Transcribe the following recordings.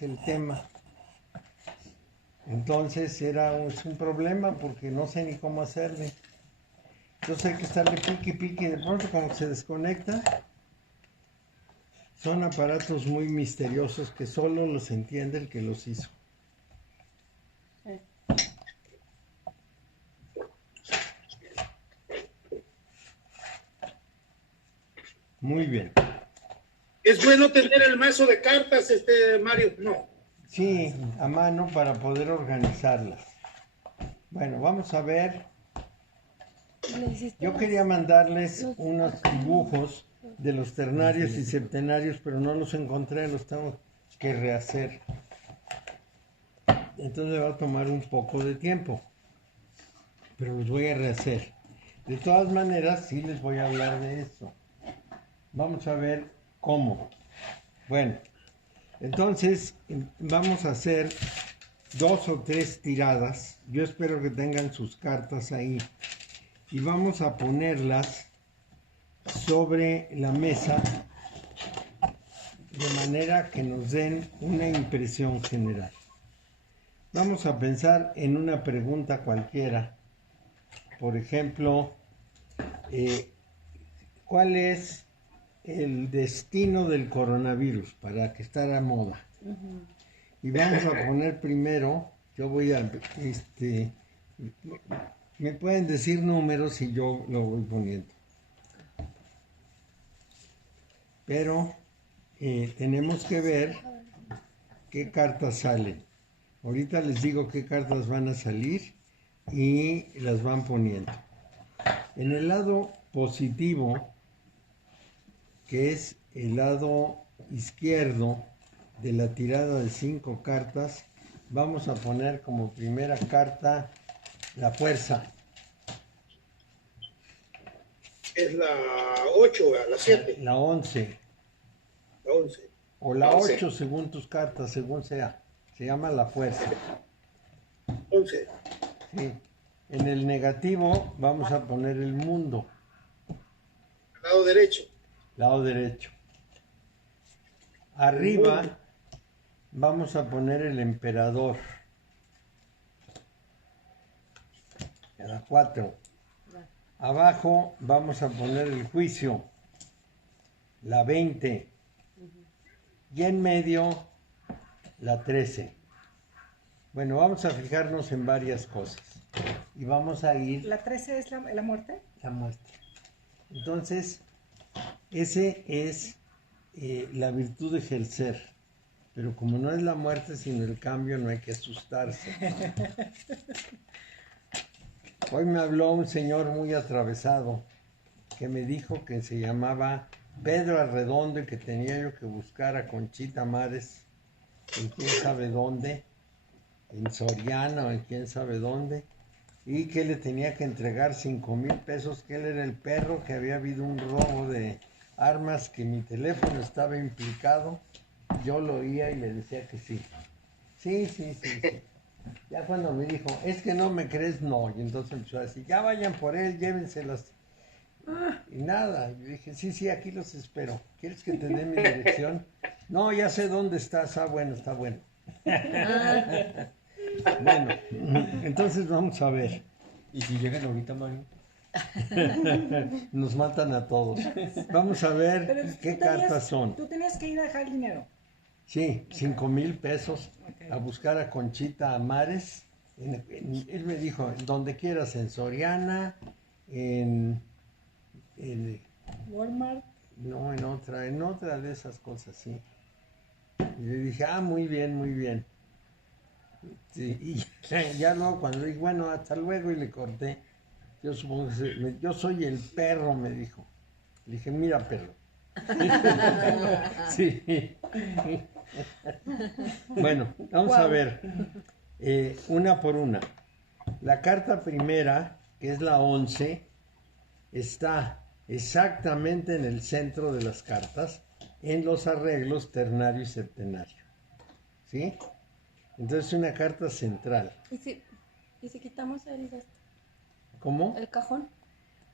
es el tema. Entonces es un problema porque no sé ni cómo hacerle. Entonces hay que estarle pique y pique, y de pronto como se desconecta. Son aparatos muy misteriosos que solo los entiende el que los hizo. Muy bien. ¿Es bueno tener el mazo de cartas, Mario? No. Sí, a mano para poder organizarlas. Bueno, vamos a ver. Yo quería mandarles unos dibujos de los ternarios y septenarios, pero no los encontré, los tengo que rehacer. Entonces me va a tomar un poco de tiempo, pero los voy a rehacer. De todas maneras, sí les voy a hablar de eso. Vamos a ver cómo. Bueno, entonces vamos a hacer 2 o 3 tiradas. Yo espero que tengan sus cartas ahí. Y vamos a ponerlas sobre la mesa de manera que nos den una impresión general. Vamos a pensar en una pregunta cualquiera. Por ejemplo, ¿cuál es el destino del coronavirus para que esté a moda? Y vamos a poner primero, yo voy a, me pueden decir números y yo lo voy poniendo. Pero tenemos que ver qué cartas salen. Ahorita les digo qué cartas van a salir y las van poniendo. En el lado positivo, que es el lado izquierdo de la tirada de 5 cartas, vamos a poner como primera carta la fuerza. Es la 8, la 7. La 11. La 11. O la 8 según tus cartas, según sea. Se llama la fuerza. 11. Sí. En el negativo vamos a poner el mundo. Lado derecho. Lado derecho. Arriba vamos a poner el emperador. La 4. Abajo vamos a poner el juicio. La 20. Y en medio la 13. Bueno, vamos a fijarnos en varias cosas. Y vamos a ir... ¿La 13 es la muerte? La muerte. Entonces, ese es la virtud de ejercer. Pero como no es la muerte, sino el cambio, no hay que asustarse. Hoy me habló un señor muy atravesado que me dijo que se llamaba Pedro Arredondo y que tenía yo que buscar a Conchita Mares en quién sabe dónde, en Soriana o en quién sabe dónde, y que le tenía que entregar 5,000 pesos, que él era el perro, que había habido un robo de armas, que mi teléfono estaba implicado. Yo lo oía y le decía que sí. Sí. Ya cuando me dijo, es que no me crees, no. Y entonces empezó a decir, ya vayan por él, llévenselas. Y nada, yo dije, sí, aquí los espero. ¿Quieres que te dé mi dirección? No, ya sé dónde estás. Ah, bueno, está bueno. Bueno, entonces vamos a ver. ¿Y si llegan ahorita, Mario? Nos matan a todos. Vamos a ver Pero qué cartas son. Tú tenías que ir a dejar el dinero. Sí, 5,000 pesos a buscar a Conchita Mares. Él me dijo, donde quieras, en Soriana, en Walmart. no, en otra de esas cosas, sí. Y le dije, muy bien. Sí, y ya luego cuando dije, bueno, hasta luego, y le corté. Yo supongo que yo soy el perro, me dijo. Le dije, mira, perro. Sí. Bueno, vamos a ver. Una por una. La carta primera, que es la 11, está exactamente en el centro de las cartas, en los arreglos ternario y septenario. ¿Sí? Entonces es una carta central. ¿Y si quitamos ¿Cómo? el cajón?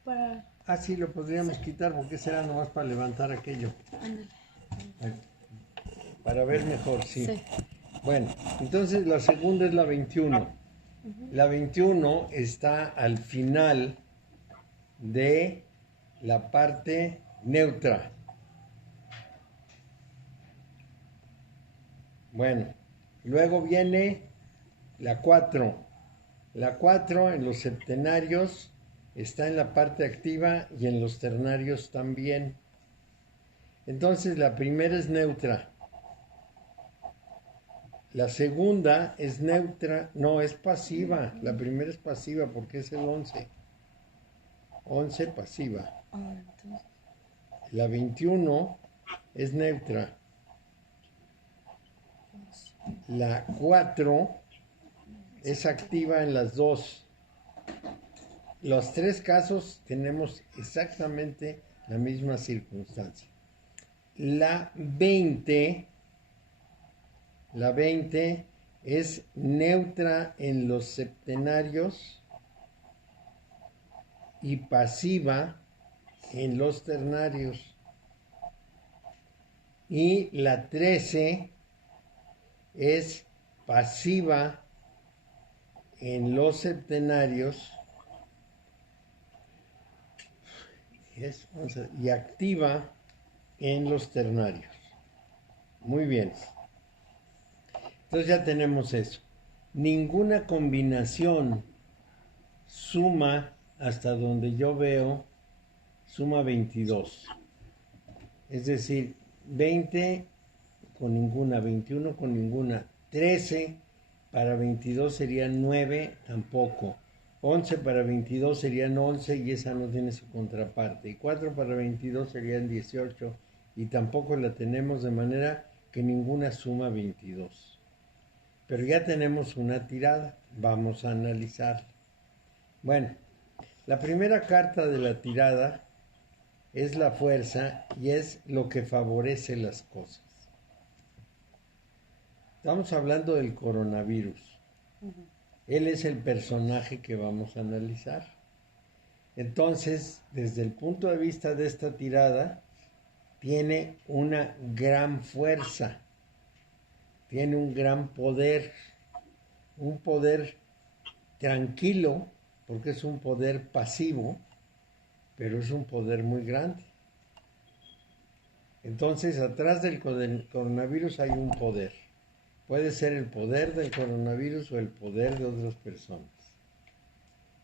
Para... Sí, lo podríamos quitar porque será nomás para levantar aquello. Ándale. Para ver mejor, sí. Bueno, entonces la segunda es la 21. La 21 está al final de la parte neutra. Bueno, luego viene la 4. La 4 en los septenarios está en la parte activa y en los ternarios también. Entonces la primera es neutra. La segunda es neutra, no, es pasiva. La primera es pasiva porque es el 11. 11 pasiva. Entonces, La 21 es neutra. La 4 es activa en las dos. Los tres casos tenemos exactamente la misma circunstancia. La 20 es neutra en los septenarios y pasiva en los ternarios. Y la 13 es pasiva en los septenarios y activa en los ternarios. Muy bien. Entonces ya tenemos eso. Ninguna combinación suma, hasta donde yo veo, suma 22. Es decir, 20 con ninguna, 21 con ninguna, 13 para 22 serían 9, tampoco. 11 para 22 serían 11 y esa no tiene su contraparte. Y 4 para 22 serían 18 y tampoco la tenemos, de manera que ninguna suma 22. Pero ya tenemos una tirada, vamos a analizar. Bueno, la primera carta de la tirada es la fuerza y es lo que favorece las cosas. Estamos hablando del coronavirus. Él es el personaje que vamos a analizar. Entonces, desde el punto de vista de esta tirada, tiene una gran fuerza, tiene un gran poder, un poder tranquilo, porque es un poder pasivo, pero es un poder muy grande. Entonces, atrás del coronavirus hay un poder. Puede ser el poder del coronavirus o el poder de otras personas.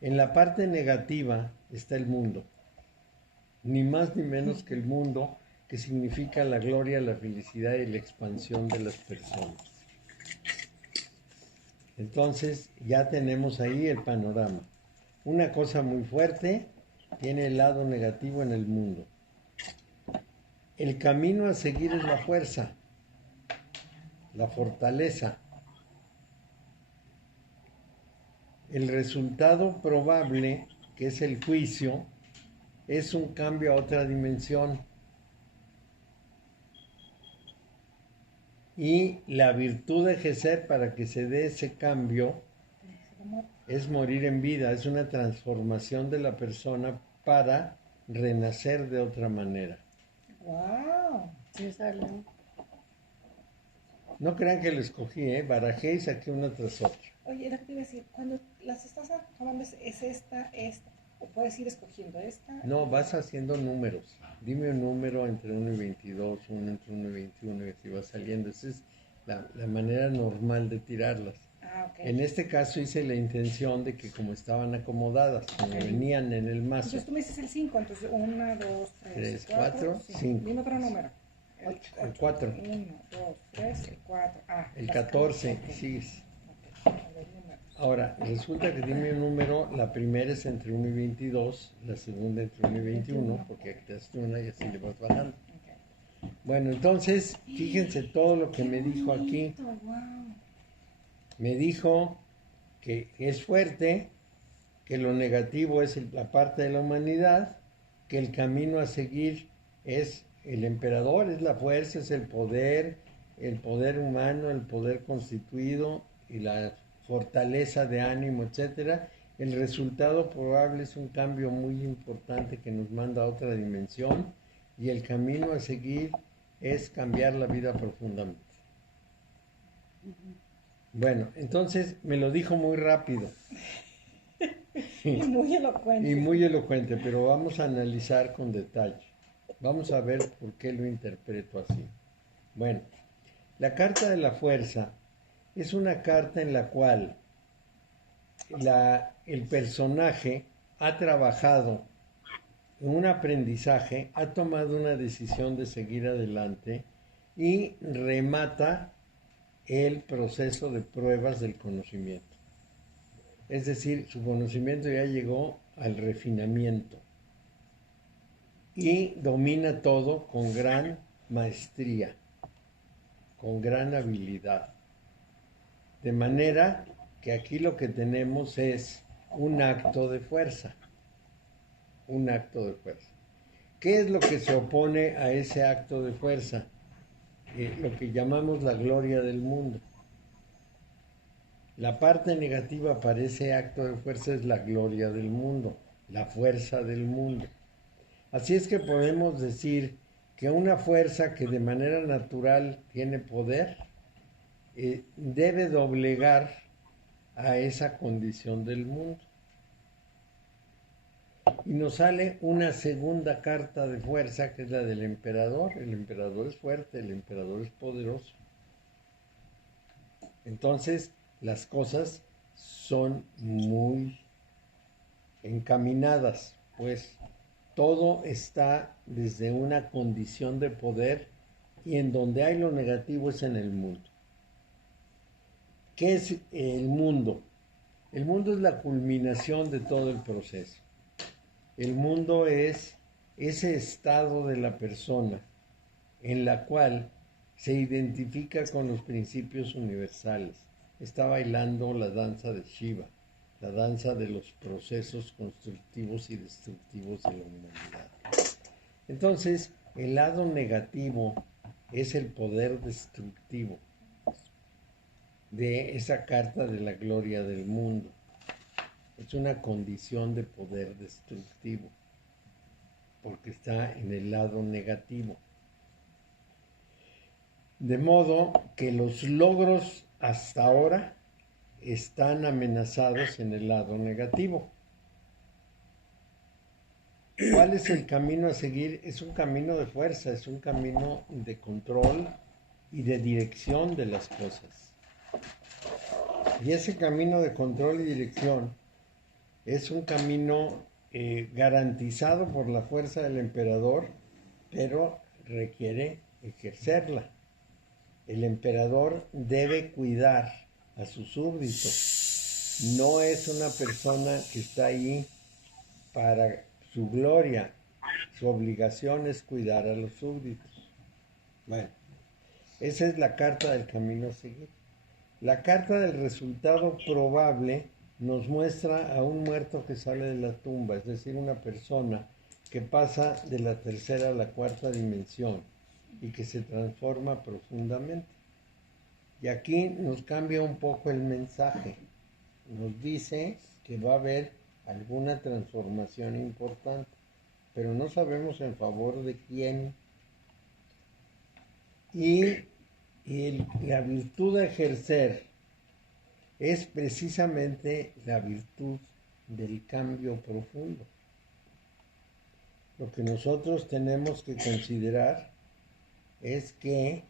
En la parte negativa está el mundo, ni más ni menos que el mundo, que significa la gloria, la felicidad y la expansión de las personas. Entonces ya tenemos ahí el panorama. Una cosa muy fuerte tiene el lado negativo en el mundo. El camino a seguir es la fuerza, la fortaleza. El resultado probable, que es el juicio, es un cambio a otra dimensión. Y la virtud de ejercer para que se dé ese cambio es morir en vida, es una transformación de la persona para renacer de otra manera. ¡Wow! sí sale. No crean que lo escogí, barajé y saqué una tras otra. Oye, era que te iba a decir, cuando las estás tomando, ¿es esta, o puedes ir escogiendo esta? No, vas haciendo números. Dime un número entre 1 y 22, uno entre 1 y 21 y así va saliendo. Esa es la manera normal de tirarlas. Ah, ok. En este caso hice la intención de que como estaban acomodadas, como Ok. venían en el mazo, Entonces tú me dices el 5, entonces 1, 2, 3, 3, 4, 4, 5. Dime otro número. El 4. 1, 2, 3, el 4. Ah, El las 14, cambias, ok. sigues. Ok, a ver, números. Ahora, resulta que dime un número, la primera es entre 1 y 22, la segunda entre 1 y 21, porque te das una y así le vas bajando. Ok. Bueno, entonces, fíjense todo lo que me dijo aquí. Wow. Me dijo que es fuerte, que lo negativo es la parte de la humanidad, que el camino a seguir es el emperador, es la fuerza, es el poder humano, el poder constituido y la fortaleza de ánimo, etcétera. El resultado probable es un cambio muy importante que nos manda a otra dimensión y el camino a seguir es cambiar la vida profundamente. Bueno, entonces me lo dijo muy rápido. Y muy elocuente. Y muy elocuente, pero vamos a analizar con detalle. Vamos a ver por qué lo interpreto así. Bueno, la carta de la fuerza es una carta en la cual el personaje ha trabajado en un aprendizaje, ha tomado una decisión de seguir adelante y remata el proceso de pruebas del conocimiento. Es decir, su conocimiento ya llegó al refinamiento y domina todo con gran maestría, con gran habilidad. De manera que aquí lo que tenemos es un acto de fuerza, un acto de fuerza. ¿Qué es lo que se opone a ese acto de fuerza? Lo que llamamos la gloria del mundo. La parte negativa para ese acto de fuerza es la gloria del mundo, la fuerza del mundo. Así es que podemos decir que una fuerza que de manera natural tiene poder, debe doblegar a esa condición del mundo. Y nos sale una segunda carta de fuerza, que es la del emperador. El emperador es fuerte, el emperador es poderoso. Entonces, las cosas son muy encaminadas, pues todo está desde una condición de poder y en donde hay lo negativo es en el mundo. ¿Qué es el mundo? El mundo es la culminación de todo el proceso. El mundo es ese estado de la persona en la cual se identifica con los principios universales. Está bailando la danza de Shiva, la danza de los procesos constructivos y destructivos de la humanidad. Entonces, el lado negativo es el poder destructivo de esa carta de la gloria del mundo. Es una condición de poder destructivo, porque está en el lado negativo. De modo que los logros hasta ahora están amenazados en el lado negativo. ¿Cuál es el camino a seguir? Es un camino de fuerza, es un camino de control y de dirección de las cosas. Y ese camino de control y dirección es un camino garantizado por la fuerza del emperador, pero requiere ejercerla. El emperador debe cuidar a sus súbditos. No es una persona que está ahí para su gloria. Su obligación es cuidar a los súbditos. Bueno, esa es la carta del camino a seguir. La carta del resultado probable nos muestra a un muerto que sale de la tumba, es decir, una persona que pasa de la tercera a la cuarta dimensión y que se transforma profundamente. Y aquí nos cambia un poco el mensaje. Nos dice que va a haber alguna transformación importante, pero no sabemos en favor de quién. Y la virtud de ejercer es precisamente la virtud del cambio profundo. Lo que nosotros tenemos que considerar es que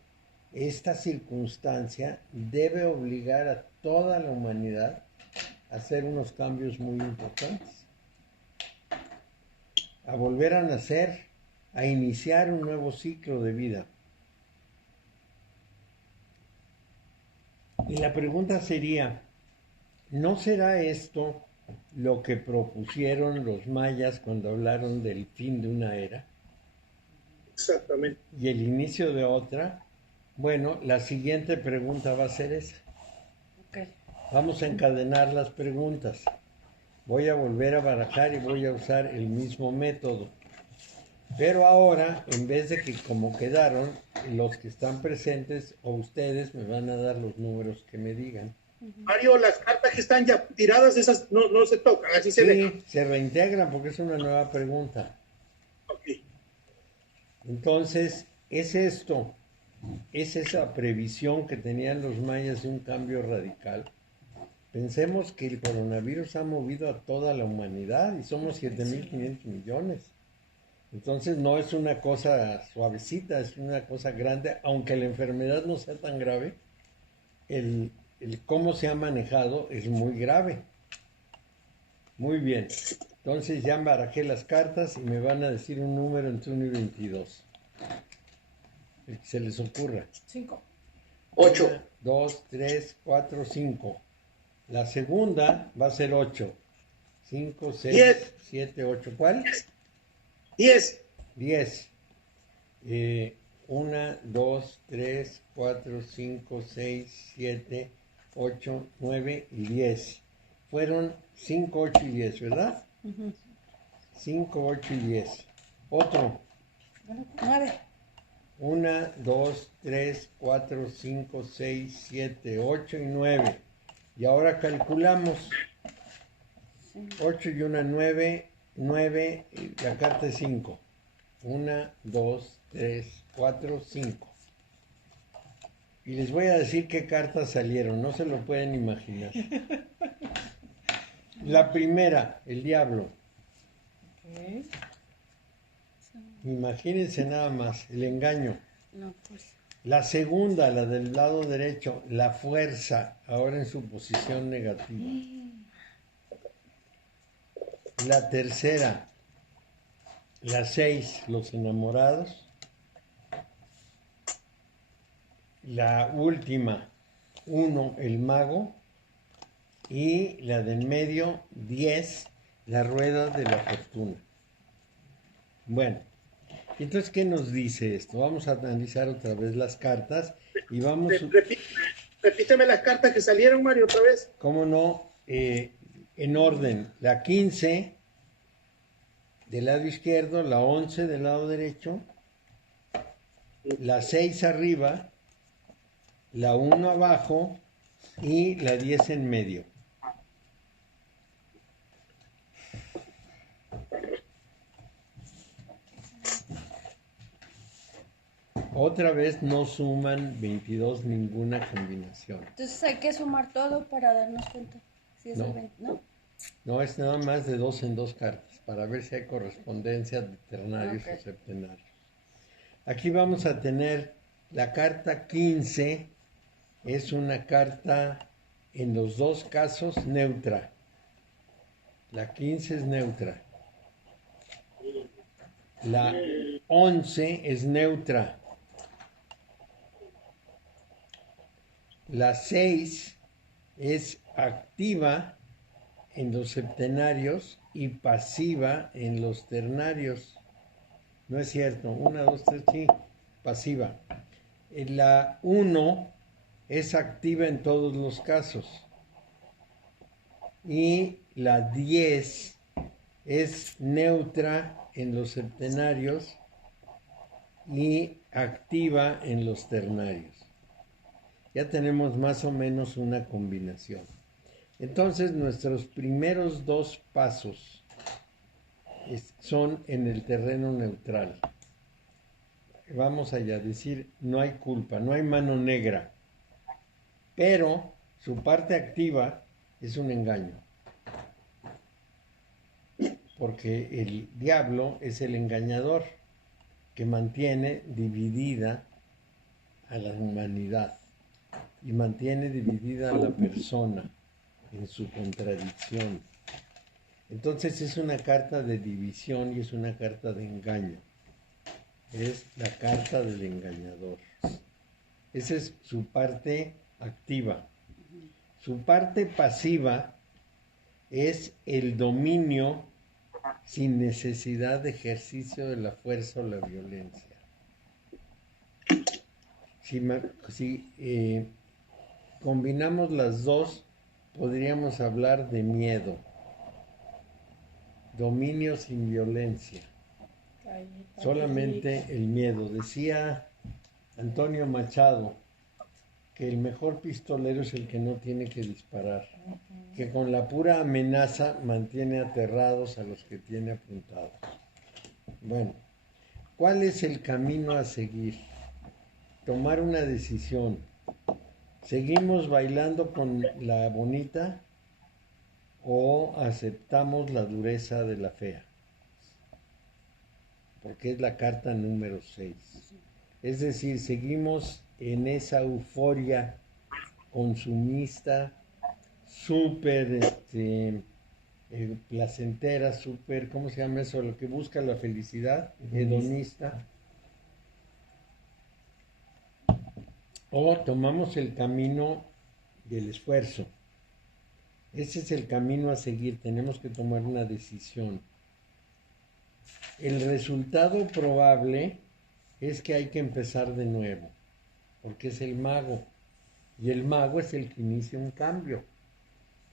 esta circunstancia debe obligar a toda la humanidad a hacer unos cambios muy importantes, a volver a nacer, a iniciar un nuevo ciclo de vida. Y la pregunta sería, ¿no será esto lo que propusieron los mayas cuando hablaron del fin de una era? Exactamente. Y el inicio de otra. Bueno, la siguiente pregunta va a ser esa. Ok. Vamos a encadenar las preguntas. Voy a volver a barajar y voy a usar el mismo método. Pero ahora, en vez de que como quedaron, los que están presentes o ustedes me van a dar los números que me digan. Mario, las cartas que están ya tiradas, esas no se tocan, así se dejan. Sí, se reintegran porque es una nueva pregunta. Ok. Entonces, es esto. es esa previsión que tenían los mayas de un cambio radical. Pensemos que el coronavirus ha movido a toda la humanidad y somos 7.500 millones. Entonces no es una cosa suavecita, es una cosa grande, aunque la enfermedad no sea tan grave, el cómo se ha manejado es muy grave. Muy bien, entonces ya barajé las cartas y me van a decir un número entre 1 y 22. El que se les ocurra. 5. 8. 1, 2, 3, 4, 5. La segunda va a ser 8. 5, 6, 10. 7, 8. ¿Cuál? 10. 10. 1, 2, 3, 4, 5, 6, 7, 8, 9 y 10. Fueron 5, 8 y 10, ¿verdad? 5, 8 y 10. Otro. 9. 1, 2, 3, 4, 5, 6, 7, 8 y 9. Y ahora calculamos. 8 y 1, 9. 9, y la carta es 5. 1, 2, 3, 4, 5. Y les voy a decir qué cartas salieron, no se lo pueden imaginar. La primera, el diablo. Ok. Imagínense nada más, el engaño. No, pues. La segunda, la del lado derecho, la fuerza, ahora en su posición negativa. La tercera, la 6, los enamorados. La última, 1, el mago. Y la del medio, 10, la rueda de la fortuna. Bueno, entonces, ¿qué nos dice esto? Vamos a analizar otra vez las cartas y vamos... Repíteme las cartas que salieron, Mario, otra vez. ¿Cómo no? En orden, la 15 del lado izquierdo, la 11 del lado derecho, la 6 arriba, la 1 abajo y la 10 en medio. Otra vez no suman 22 ninguna combinación. Entonces hay que sumar todo para darnos cuenta. Si es No. el 20, ¿no? No, es nada más de 2 en 2 cartas, para ver si hay correspondencia de ternarios Ok. o septenarios. Aquí vamos a tener la carta 15, es una carta en los dos casos neutra. La 15 es neutra. La 11 es neutra. La 6 es activa en los septenarios y pasiva en los ternarios. No es cierto. 1, 2, 3, sí, pasiva. La 1 es activa en todos los casos. Y la 10 es neutra en los septenarios y activa en los ternarios. Ya tenemos más o menos una combinación. Entonces, nuestros primeros dos pasos son en el terreno neutral. Vamos allá a decir, no hay culpa, no hay mano negra, pero su parte activa es un engaño. Porque el diablo es el engañador que mantiene dividida a la humanidad y mantiene dividida a la persona en su contradicción. Entonces es una carta de división y es una carta de engaño. Es la carta del engañador. Esa es su parte activa. Su parte pasiva es el dominio sin necesidad de ejercicio de la fuerza o la violencia. Si combinamos las dos, podríamos hablar de miedo. Dominio sin violencia. Solamente el miedo. Decía Antonio Machado que el mejor pistolero es el que no tiene que disparar, que con la pura amenaza mantiene aterrados a los que tiene apuntados. Bueno, ¿cuál es el camino a seguir? tomar una decisión. ¿Seguimos bailando con la bonita o aceptamos la dureza de la fea? Porque es la carta número 6. Es decir, seguimos en esa euforia consumista, súper placentera, súper, ¿cómo se llama eso? Lo que busca la felicidad, hedonista. O tomamos el camino del esfuerzo. Ese es el camino a seguir, tenemos que tomar una decisión. El resultado probable es que hay que empezar de nuevo, porque es el mago. Y el mago es el que inicia un cambio.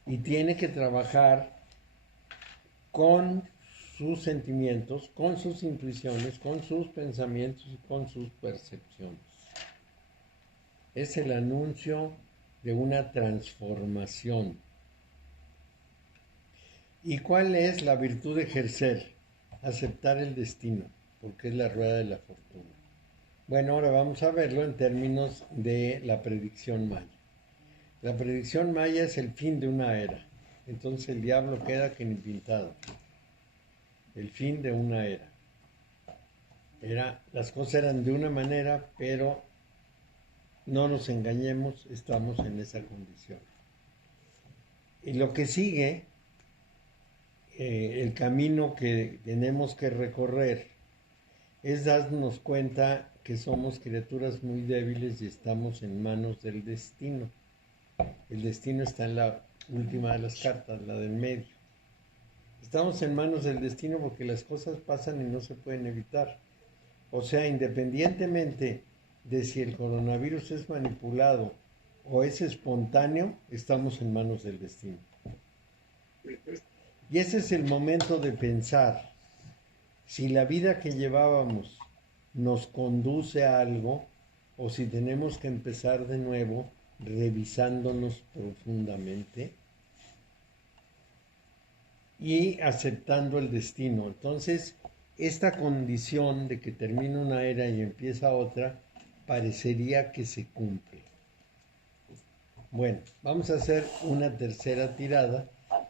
Y tiene que trabajar con sus sentimientos, con sus intuiciones, con sus pensamientos y con sus percepciones. Es el anuncio de una transformación. ¿Y cuál es la virtud de ejercer? Aceptar el destino, porque es la rueda de la fortuna. Bueno, ahora vamos a verlo en términos de la predicción maya. La predicción maya es el fin de una era. Entonces el diablo queda que ni pintado. El fin de una era. Las cosas eran de una manera, pero no nos engañemos, estamos en esa condición. Y lo que sigue, el camino que tenemos que recorrer, es darnos cuenta que somos criaturas muy débiles y estamos en manos del destino. El destino está en la última de las cartas, la del medio. Estamos en manos del destino porque las cosas pasan y no se pueden evitar. O sea, independientemente de si el coronavirus es manipulado o es espontáneo, estamos en manos del destino. Y ese es el momento de pensar si la vida que llevábamos nos conduce a algo o si tenemos que empezar de nuevo revisándonos profundamente y aceptando el destino. Entonces, esta condición de que termina una era y empieza otra, parecería que se cumple. Bueno, vamos a hacer una tercera tirada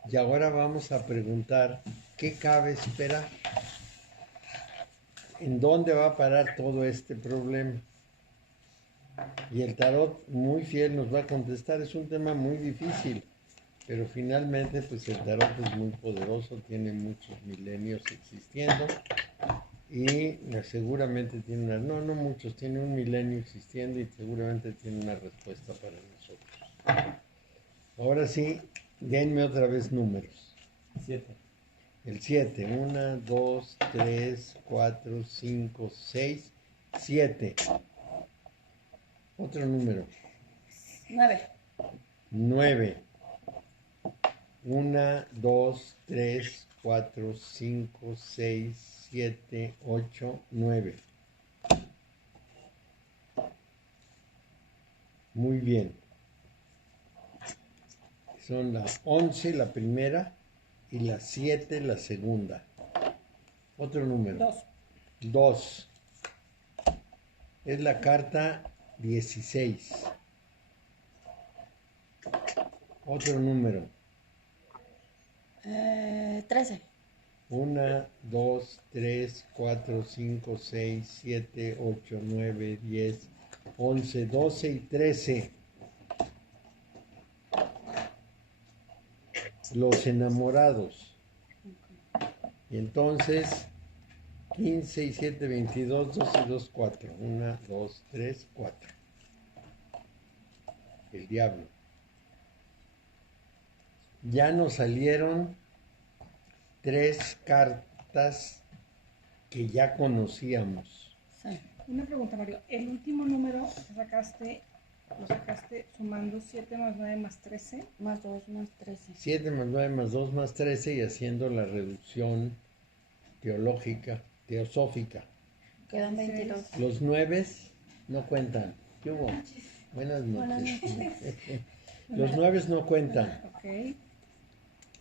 y ahora vamos a preguntar qué cabe esperar. ¿En dónde va a parar todo este problema? Y el tarot muy fiel nos va a contestar, es un tema muy difícil, pero finalmente pues el tarot es muy poderoso, tiene muchos milenios existiendo y seguramente tiene no muchos, tiene un milenio existiendo y seguramente tiene una respuesta para nosotros. Ahora sí, denme otra vez números. 7. El 7, 1, 2, 3, 4, 5, 6, 7. Otro número. 9. 9. 1, 2, 3, 4, 5, 6, 7, 8, 9. Muy bien. Son las 11 la primera y las 7 la segunda. Otro número. 2. 2. Es la carta 16. Otro número. 13. 1, 2, 3, 4, 5, 6, 7, 8, 9, 10, 11, 12 y 13. Los enamorados. Y entonces 15 y 7, 22, 2 y 2, 4. 1, 2, 3, 4. El diablo. Ya nos salieron 3 cartas que ya conocíamos. Sí. Una pregunta, Mario. El último número que sacaste, lo sacaste sumando 7 más 9 más 13. Más 2 más 13. 7 más 9 más 2 más 13 y haciendo la reducción teosófica. Quedan 22. Los 9 no cuentan. ¿Qué hubo? Buenas noches. Los 9 no cuentan. Ok.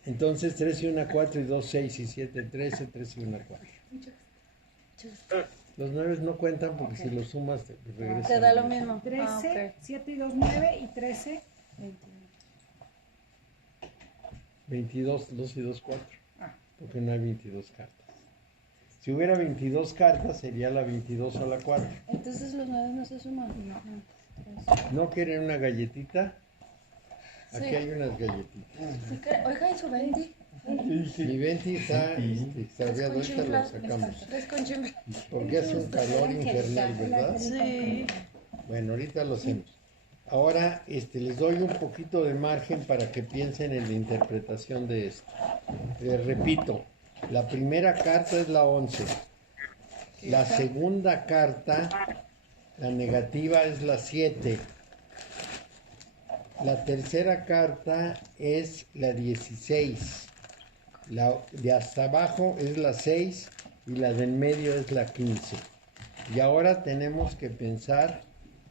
Entonces 3 y 1, 4 y 2, 6 y 7, 13, 3 y 1, 4. Los 9 no cuentan porque Ok. si los sumas te regresan. Te da lo mismo. 13, Ok. 7 y 2, 9 y 13. 22, 2 y 2, 4. Ah. Porque no hay 22 cartas. Si hubiera 22 cartas, sería la 22 a la 4. Entonces los 9 no se suman. No. ¿No quieren una galletita? Aquí Sí. hay unas galletitas. Sí que- Oiga, ¿y su 20? Mi 20 está extraviado, ahorita lo chiflas, sacamos. Tres con chimbre. Porque hace un calor infernal, ¿verdad? Sí. Bueno, ahorita lo hacemos. Ahora les doy un poquito de margen para que piensen en la interpretación de esto. Les repito, la primera carta es la 11. La segunda carta, la negativa, es la 7. La tercera carta es la 16. La de hasta abajo es la 6 y la de en medio es la 15. Y ahora tenemos que pensar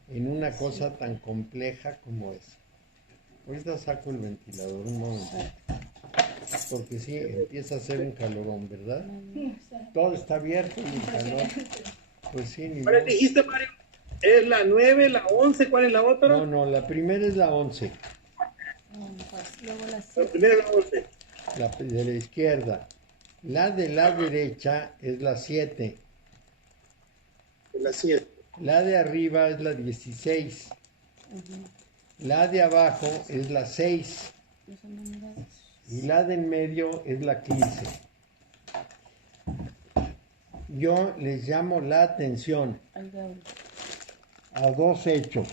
en una cosa tan compleja como esa. Ahorita saco el ventilador un momento. Porque sí, empieza a hacer un calorón, ¿verdad? Todo está abierto y el calor. Pues sí, ni ¿Cuál modo. dijiste, Mario? ¿Es la 9, la 11? ¿Cuál es la otra? No, la primera es la 11, Pues luego las La 7. primera es la 11. la de la izquierda. La de la derecha es la 7. La 7. La de arriba es la 16. La de abajo es la 6. No son numerados. Y la de en medio es la 15. Yo les llamo la atención Al diablo. a dos hechos.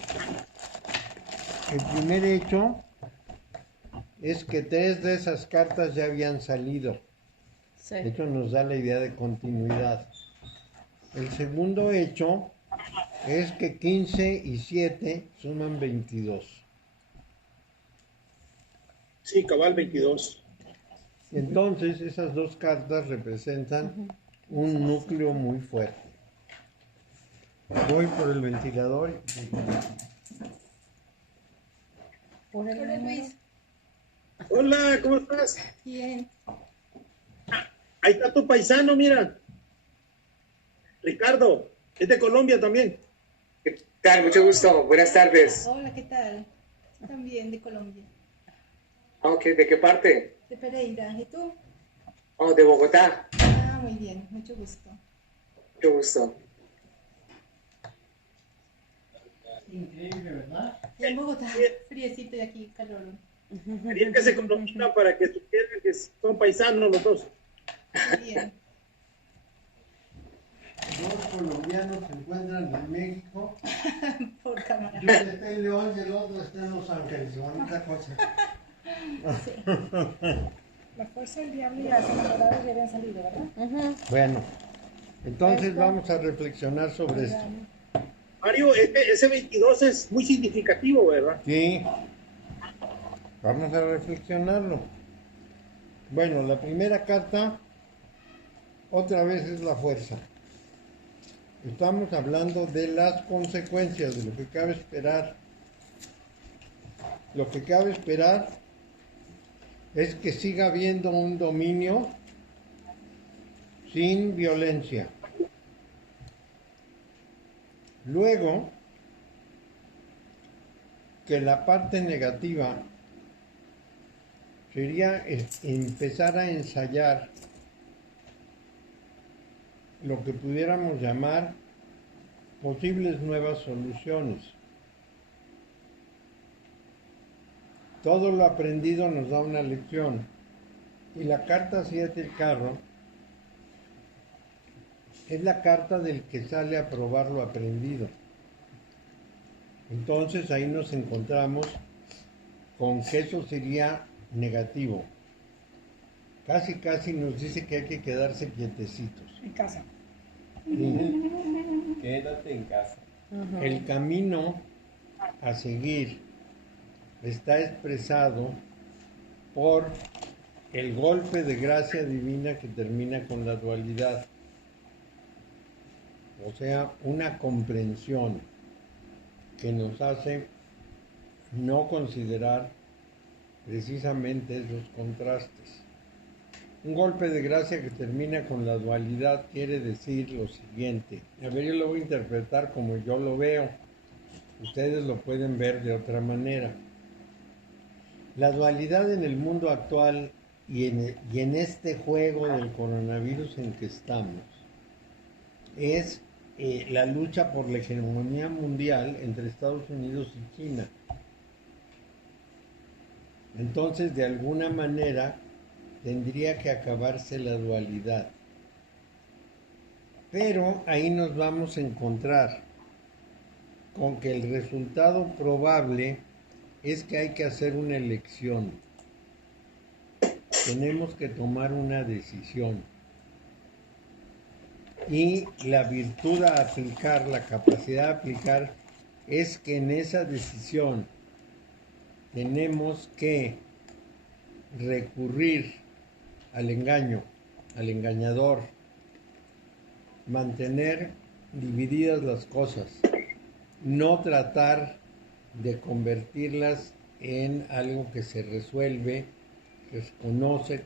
El primer hecho es que 3 de esas cartas ya habían salido. Sí. De hecho, nos da la idea de continuidad. El segundo hecho es que 15 y 7 suman 22. Sí, cabal 22. Entonces, esas dos cartas representan un núcleo muy fuerte. Voy por el ventilador. Por el Hola, número. Luis. Hola, ¿cómo estás? Bien. Ahí está tu paisano, mira. Ricardo, es de Colombia también. ¿Qué tal? Mucho gusto. Buenas tardes. Hola, ¿qué tal? También de Colombia. Ok, ¿de qué parte? De Pereira. ¿Y tú? Oh, de Bogotá. Ah, muy bien. Mucho gusto. Mucho gusto. Increíble, ¿verdad? Y en Bogotá, friecito y aquí calor. Quería que se conozcan para que supieran que son paisanos los dos. Bien. Dos colombianos se encuentran en México. Por cámara. Uno está en León y el otro está en Los Ángeles. Bonita cosa. La fuerza del diablo y las enamoradas ya habían salido, ¿verdad? Bueno, entonces Esto. vamos a reflexionar sobre esto. Mario, ese 22 es muy significativo, ¿verdad? Sí, vamos a reflexionarlo. Bueno, la primera carta, otra vez es la fuerza. Estamos hablando de las consecuencias, de lo que cabe esperar. Lo que cabe esperar es que siga habiendo un dominio sin violencia. Luego, que la parte negativa sería empezar a ensayar lo que pudiéramos llamar posibles nuevas soluciones. Todo lo aprendido nos da una lección. Y la carta 7, el carro, es la carta del que sale a probar lo aprendido. Entonces ahí nos encontramos con que eso sería negativo. Casi nos dice que hay que quedarse quietecitos. En casa. Sí. Quédate en casa. El camino a seguir está expresado por el golpe de gracia divina que termina con la dualidad. O sea, una comprensión que nos hace no considerar precisamente esos contrastes. Un golpe de gracia que termina con la dualidad quiere decir lo siguiente. A ver, yo lo voy a interpretar como yo lo veo. Ustedes lo pueden ver de otra manera. La dualidad en el mundo actual y en este juego del coronavirus en que estamos es la lucha por la hegemonía mundial entre Estados Unidos y China. Entonces, de alguna manera, tendría que acabarse la dualidad. Pero ahí nos vamos a encontrar con que el resultado probable es que hay que hacer una elección. Tenemos que tomar una decisión. Y la virtud a aplicar, la capacidad de aplicar, es que en esa decisión tenemos que recurrir al engaño, al engañador, mantener divididas las cosas, no tratar de convertirlas en algo que se resuelve, que se conoce,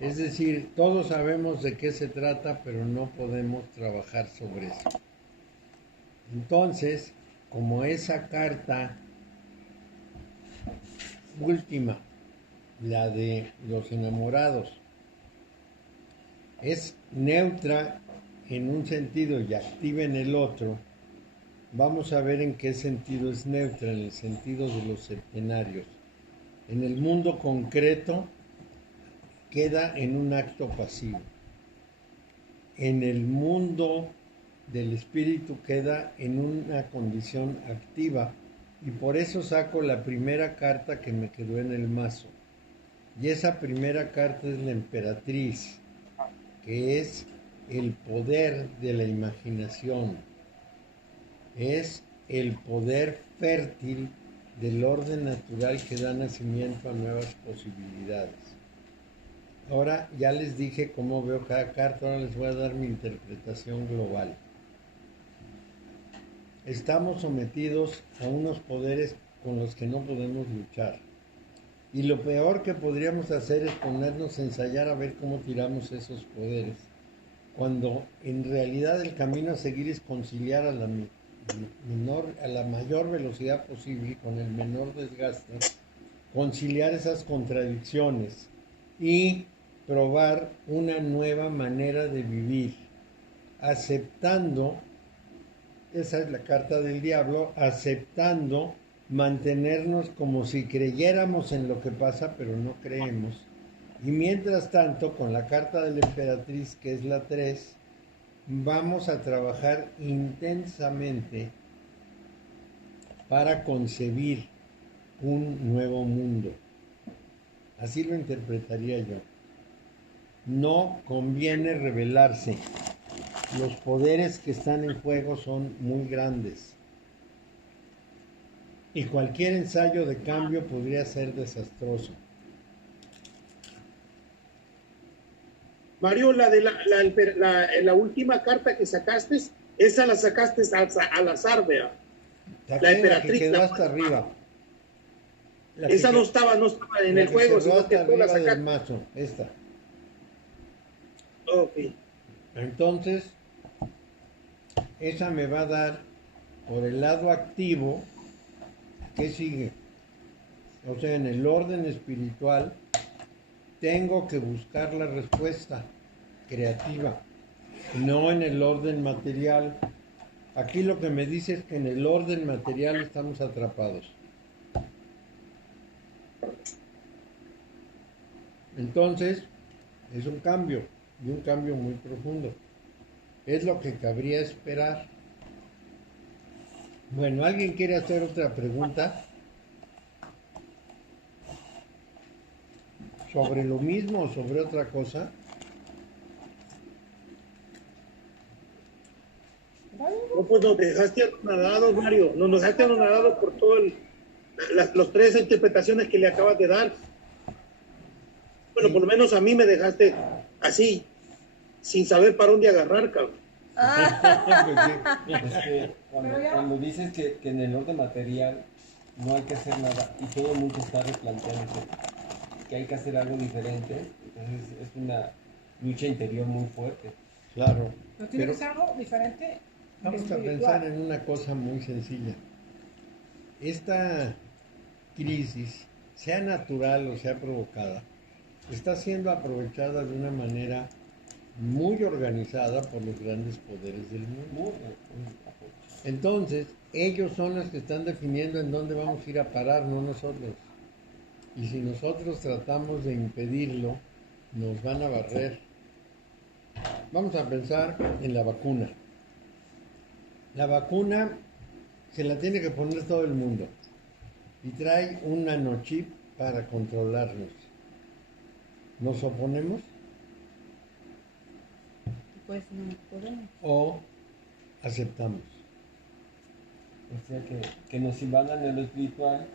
es decir, todos sabemos de qué se trata, pero no podemos trabajar sobre eso. Entonces, como esa carta última, la de los enamorados, es neutra en un sentido y activa en el otro, vamos a ver en qué sentido es neutra, en el sentido de los septenarios. En el mundo concreto queda en un acto pasivo. En el mundo del espíritu queda en una condición activa, y por eso saco la primera carta que me quedó en el mazo. Y esa primera carta es la emperatriz, que es el poder de la imaginación, es el poder fértil del orden natural que da nacimiento a nuevas posibilidades. Ahora ya les dije cómo veo cada carta, ahora les voy a dar mi interpretación global. Estamos sometidos a unos poderes con los que no podemos luchar. Y lo peor que podríamos hacer es ponernos a ensayar a ver cómo tiramos esos poderes, cuando en realidad el camino a seguir es conciliar a la mayor velocidad posible, con el menor desgaste, conciliar esas contradicciones y probar una nueva manera de vivir, aceptando, esa es la carta del diablo, aceptando mantenernos como si creyéramos en lo que pasa, pero no creemos. Y mientras tanto, con la carta de la emperatriz, que es la 3, vamos a trabajar intensamente para concebir un nuevo mundo. Así lo interpretaría yo. No conviene rebelarse. Los poderes que están en juego son muy grandes. Y cualquier ensayo de cambio podría ser desastroso. Mario, la última carta que sacaste, esa la sacaste al azar, vea. La emperatriz. Que quedó hasta arriba. Esa no estaba en el juego, sino que tú la sacaste. Del mazo, esta. Ok. Entonces, esa me va a dar por el lado activo. ¿Qué sigue? O sea, en el orden espiritual tengo que buscar la respuesta creativa, no en el orden material. Aquí lo que me dice es que en el orden material estamos atrapados. Entonces, es un cambio, y un cambio muy profundo. Es lo que cabría esperar. Bueno, ¿alguien quiere hacer otra pregunta? ¿Sobre lo mismo o sobre otra cosa? No, pues nos dejaste anonadados, Mario. Nos dejaste anonadados por todas las tres interpretaciones que le acabas de dar. Bueno, Sí. por lo menos a mí me dejaste así, sin saber para dónde agarrar, cabrón. Cuando dices que en el orden material no hay que hacer nada y todo el mundo está replanteándose que hay que hacer algo diferente. Entonces es una lucha interior muy fuerte. Claro. Pero tiene Pero que ser algo diferente. vamos a espiritual. pensar en una cosa muy sencilla. Esta crisis, sea natural o sea provocada, está siendo aprovechada de una manera muy organizada por los grandes poderes del mundo. Entonces, ellos son los que están definiendo en dónde vamos a ir a parar, no nosotros. Y si nosotros tratamos de impedirlo, nos van a barrer. Vamos a pensar en la vacuna. La vacuna se la tiene que poner todo el mundo y trae un nanochip para controlarnos. ¿Nos oponemos Pues no podemos. o aceptamos? O sea que nos invadan en lo espiritual,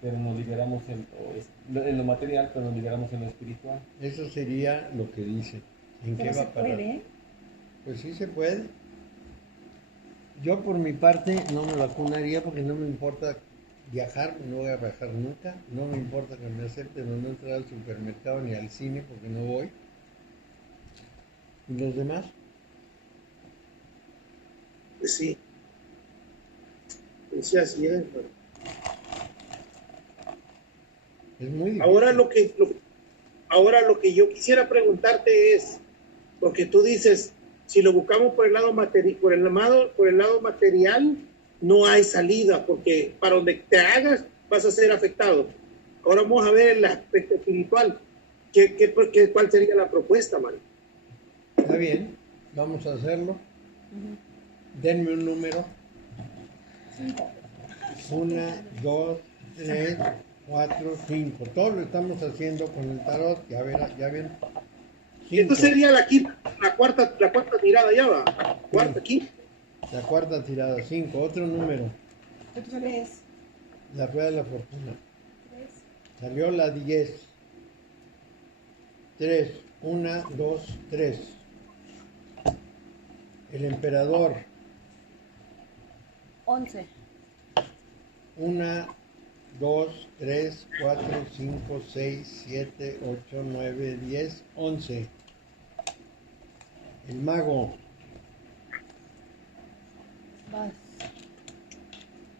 pero nos liberamos en lo material, pero nos liberamos en lo espiritual. Eso sería lo que dice. ¿En qué Pero va se a parar? puede, ¿eh? Pues sí se puede. Yo por mi parte no me vacunaría porque no me importa viajar, no voy a viajar nunca, no me importa que me acepten o no entrar al supermercado ni al cine porque no voy. ¿Y los demás? Pues sí. Pues sí, así es. Es muy difícil. Ahora lo que yo quisiera preguntarte es, porque tú dices, si lo buscamos por el lado material, no hay salida, porque para donde te hagas vas a ser afectado. Ahora vamos a ver el aspecto espiritual. ¿Cuál sería la propuesta, Mario? Está bien, vamos a hacerlo. Denme un número. 5. 1, 2, 3, 4, 5. Todo lo estamos haciendo con el tarot. Ya ven. Esto 5. sería la cuarta tirada, ya va. Cuarta, quinta. La cuarta tirada. 5. Otro número. Entonces es La rueda de la fortuna. 3. Salió la 10. 3. 1, 2, 3. El emperador. 11. 1, 2, 3, 4, 5, 6, 7, 8, 9, 10, 11. El mago. Vas.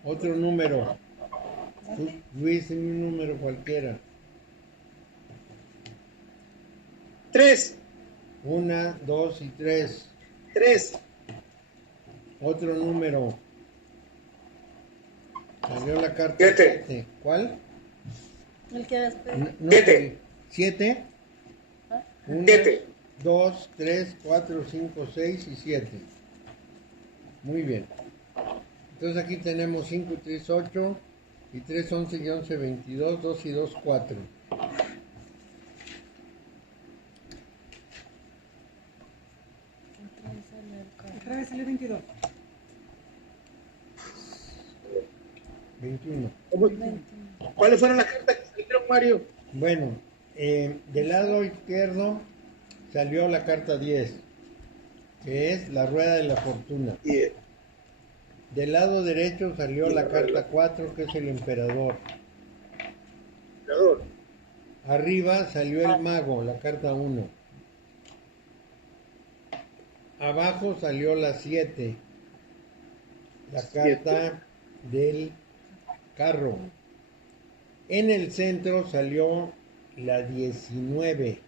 Otro número. Date. Luis, en un número cualquiera. 3. 1, 2 y 3. 3. Otro número. Salió la carta 7. 7. ¿Cuál? El que después. 7. 7. ¿Ah? 1, 7. 2, 3, 4, 5, 6 y 7. Muy bien. Entonces aquí tenemos 5 y 3, 8. Y 3, 11 y 11, 22. 2 y 2, 4. Otra vez sale el carro. Otra vez sale 22. 21. ¿Cuáles fueron las cartas que salieron, Mario? Bueno, del lado izquierdo salió la carta 10, que es la rueda de la fortuna. 10. Del lado derecho salió la carta 4, que es el emperador. Arriba salió el mago, la carta 1. Abajo salió la 7, la carta del carro. En el centro salió la 19,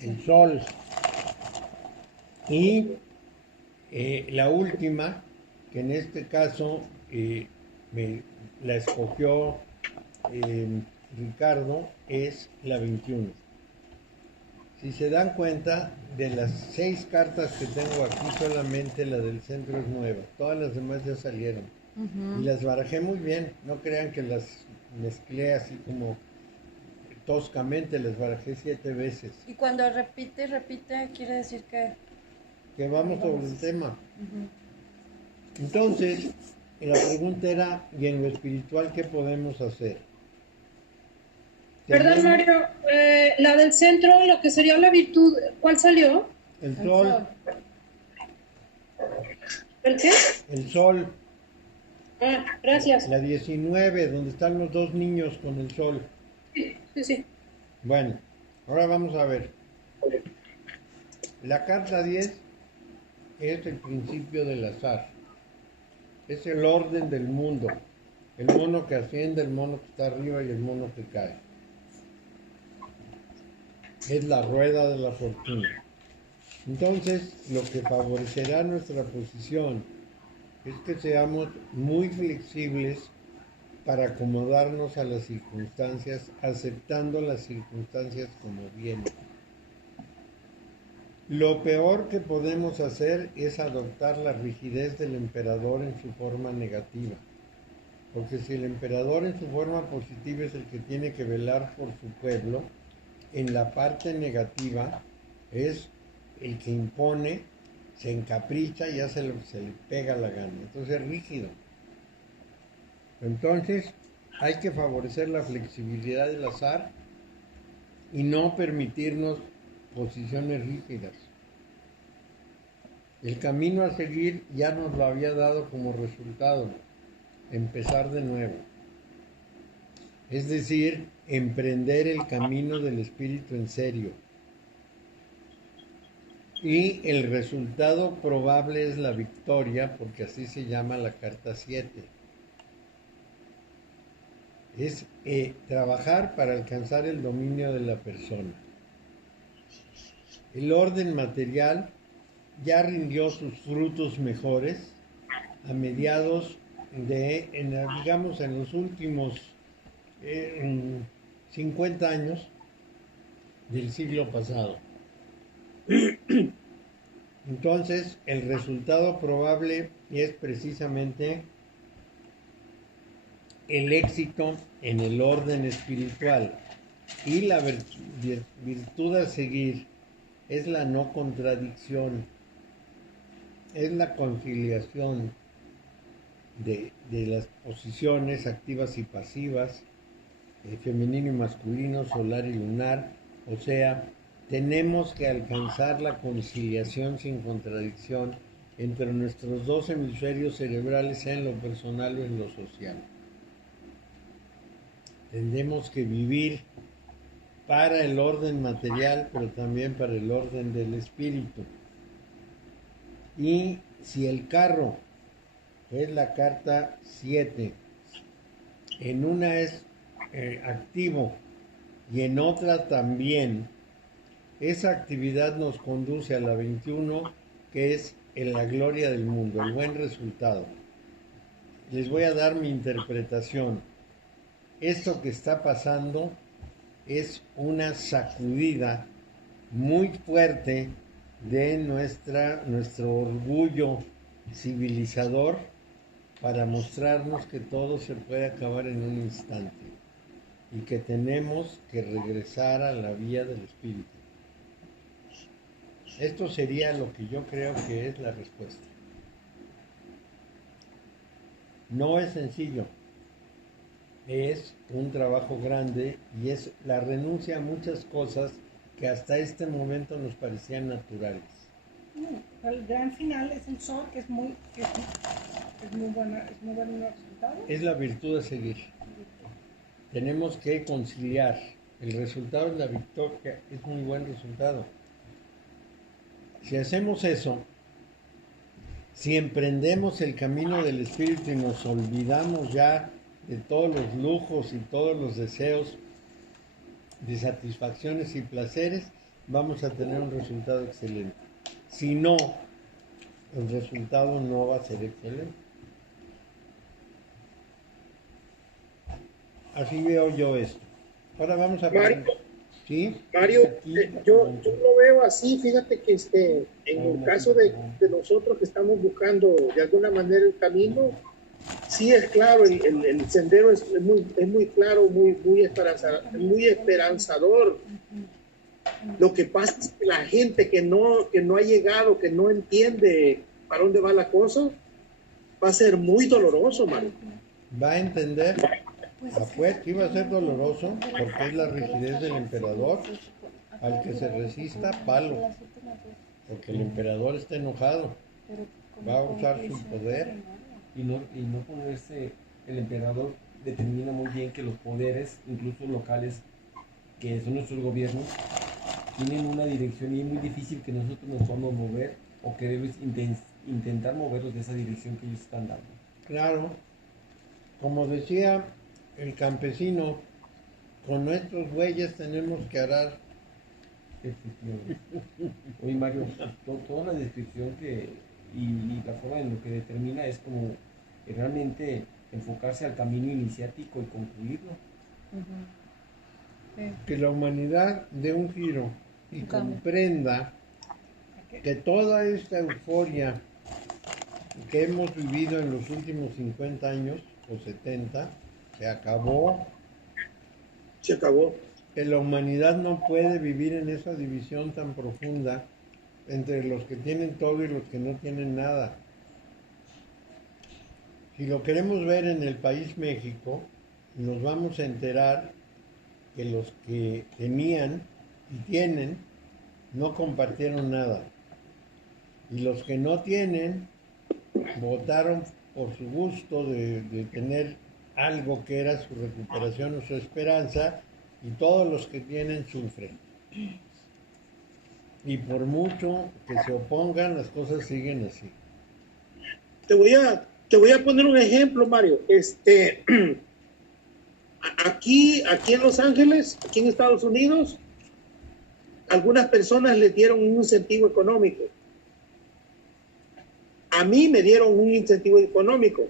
el sol. Y la última, que en este caso la escogió Ricardo, es la 21. Si se dan cuenta, de las 6 cartas que tengo aquí, solamente la del centro es nueva. Todas las demás ya salieron. Y las barajé muy bien. No crean que las mezclé así como toscamente, las barajé 7 veces. Y cuando repite, quiere decir que Vamos sobre el tema. Entonces, la pregunta era, ¿y en lo espiritual qué podemos hacer? Perdón, Mario, la del centro, lo que sería la virtud, ¿cuál salió? El sol. ¿El qué? El sol. Ah, gracias. La 19, donde están los 2 niños con el sol. Sí, Sí, sí. Bueno, ahora vamos a ver. La carta 10 es el principio del azar. Es el orden del mundo. El mono que asciende, el mono que está arriba y el mono que cae. Es la rueda de la fortuna. Entonces, lo que favorecerá nuestra posición es que seamos muy flexibles para acomodarnos a las circunstancias, aceptando las circunstancias como vienen. Lo peor que podemos hacer es adoptar la rigidez del emperador en su forma negativa. Porque si el emperador en su forma positiva es el que tiene que velar por su pueblo, en la parte negativa es el que impone, se encapricha y hace lo que se le pega la gana. Entonces es rígido. Entonces hay que favorecer la flexibilidad del azar y no permitirnos posiciones rígidas. El camino a seguir ya nos lo había dado como resultado, empezar de nuevo. Es decir, emprender el camino del espíritu en serio. Y el resultado probable es la victoria, porque así se llama la carta 7. Es trabajar para alcanzar el dominio de la persona. El orden material ya rindió sus frutos mejores a mediados digamos, en los últimos 50 años del siglo pasado. Entonces, el resultado probable es precisamente el éxito en el orden espiritual. Y la virtud a seguir es la no contradicción, es la conciliación de las posiciones activas y pasivas, femenino y masculino, solar y lunar. O sea, tenemos que alcanzar la conciliación sin contradicción entre nuestros dos hemisferios cerebrales, sea en lo personal o en lo social. Tenemos que vivir para el orden material, pero también para el orden del espíritu. Y si el carro, que es la carta 7, en una es activo y en otra también, esa actividad nos conduce a la 21, que es en la gloria del mundo, el buen resultado. Les voy a dar mi interpretación. Esto que está pasando es una sacudida muy fuerte de nuestro orgullo civilizador para mostrarnos que todo se puede acabar en un instante y que tenemos que regresar a la vía del espíritu. Esto sería lo que yo creo que es la respuesta. No es sencillo, es un trabajo grande y es la renuncia a muchas cosas que hasta este momento nos parecían naturales. El gran final es el sol, que es muy buen resultado. Es la virtud de seguir. Tenemos que conciliar. El resultado es la victoria, es muy buen resultado. Si hacemos eso, si emprendemos el camino del espíritu y nos olvidamos ya de todos los lujos y todos los deseos de satisfacciones y placeres, vamos a tener un resultado excelente. Si no, el resultado no va a ser excelente. Así veo yo esto. Ahora vamos a Mario, ¿sí? Mario, yo lo veo así, fíjate que en el caso de nosotros que estamos buscando de alguna manera el camino, sí es claro, el sendero es muy claro, muy esperanzador. Lo que pasa es que la gente que no ha llegado, que no entiende para dónde va la cosa, va a ser muy doloroso, Mario. Va a entender. Pues sí va a ser doloroso porque es la rigidez del emperador. Al que se resista, palo. Porque el emperador está enojado. Va a usar su poder. Y no ponerse, el emperador determina muy bien que los poderes, incluso locales, que son nuestros gobiernos, tienen una dirección y es muy difícil que nosotros nos podamos mover o que debes intentar moverlos de esa dirección que ellos están dando. Claro, como decía el campesino, con nuestros bueyes tenemos que arar. Efectivamente. Oye, Mario, toda la descripción y la forma en lo que determina es como realmente enfocarse al camino iniciático y concluirlo. Sí. Que la humanidad dé un giro y Un cambio. comprenda que toda esta euforia que hemos vivido en los últimos 50 años o 70 se acabó, Se acabó. que la humanidad no puede vivir en esa división tan profunda entre los que tienen todo y los que no tienen nada. Si lo queremos ver en el país México, nos vamos a enterar que los que tenían y tienen no compartieron nada. Y los que no tienen votaron por su gusto de tener algo que era su recuperación o su esperanza, y todos los que tienen sufren. Y por mucho que se opongan, las cosas siguen así. Te voy a poner un ejemplo, Mario. Aquí en Los Ángeles, aquí en Estados Unidos, algunas personas le dieron un incentivo económico. A mí me dieron un incentivo económico.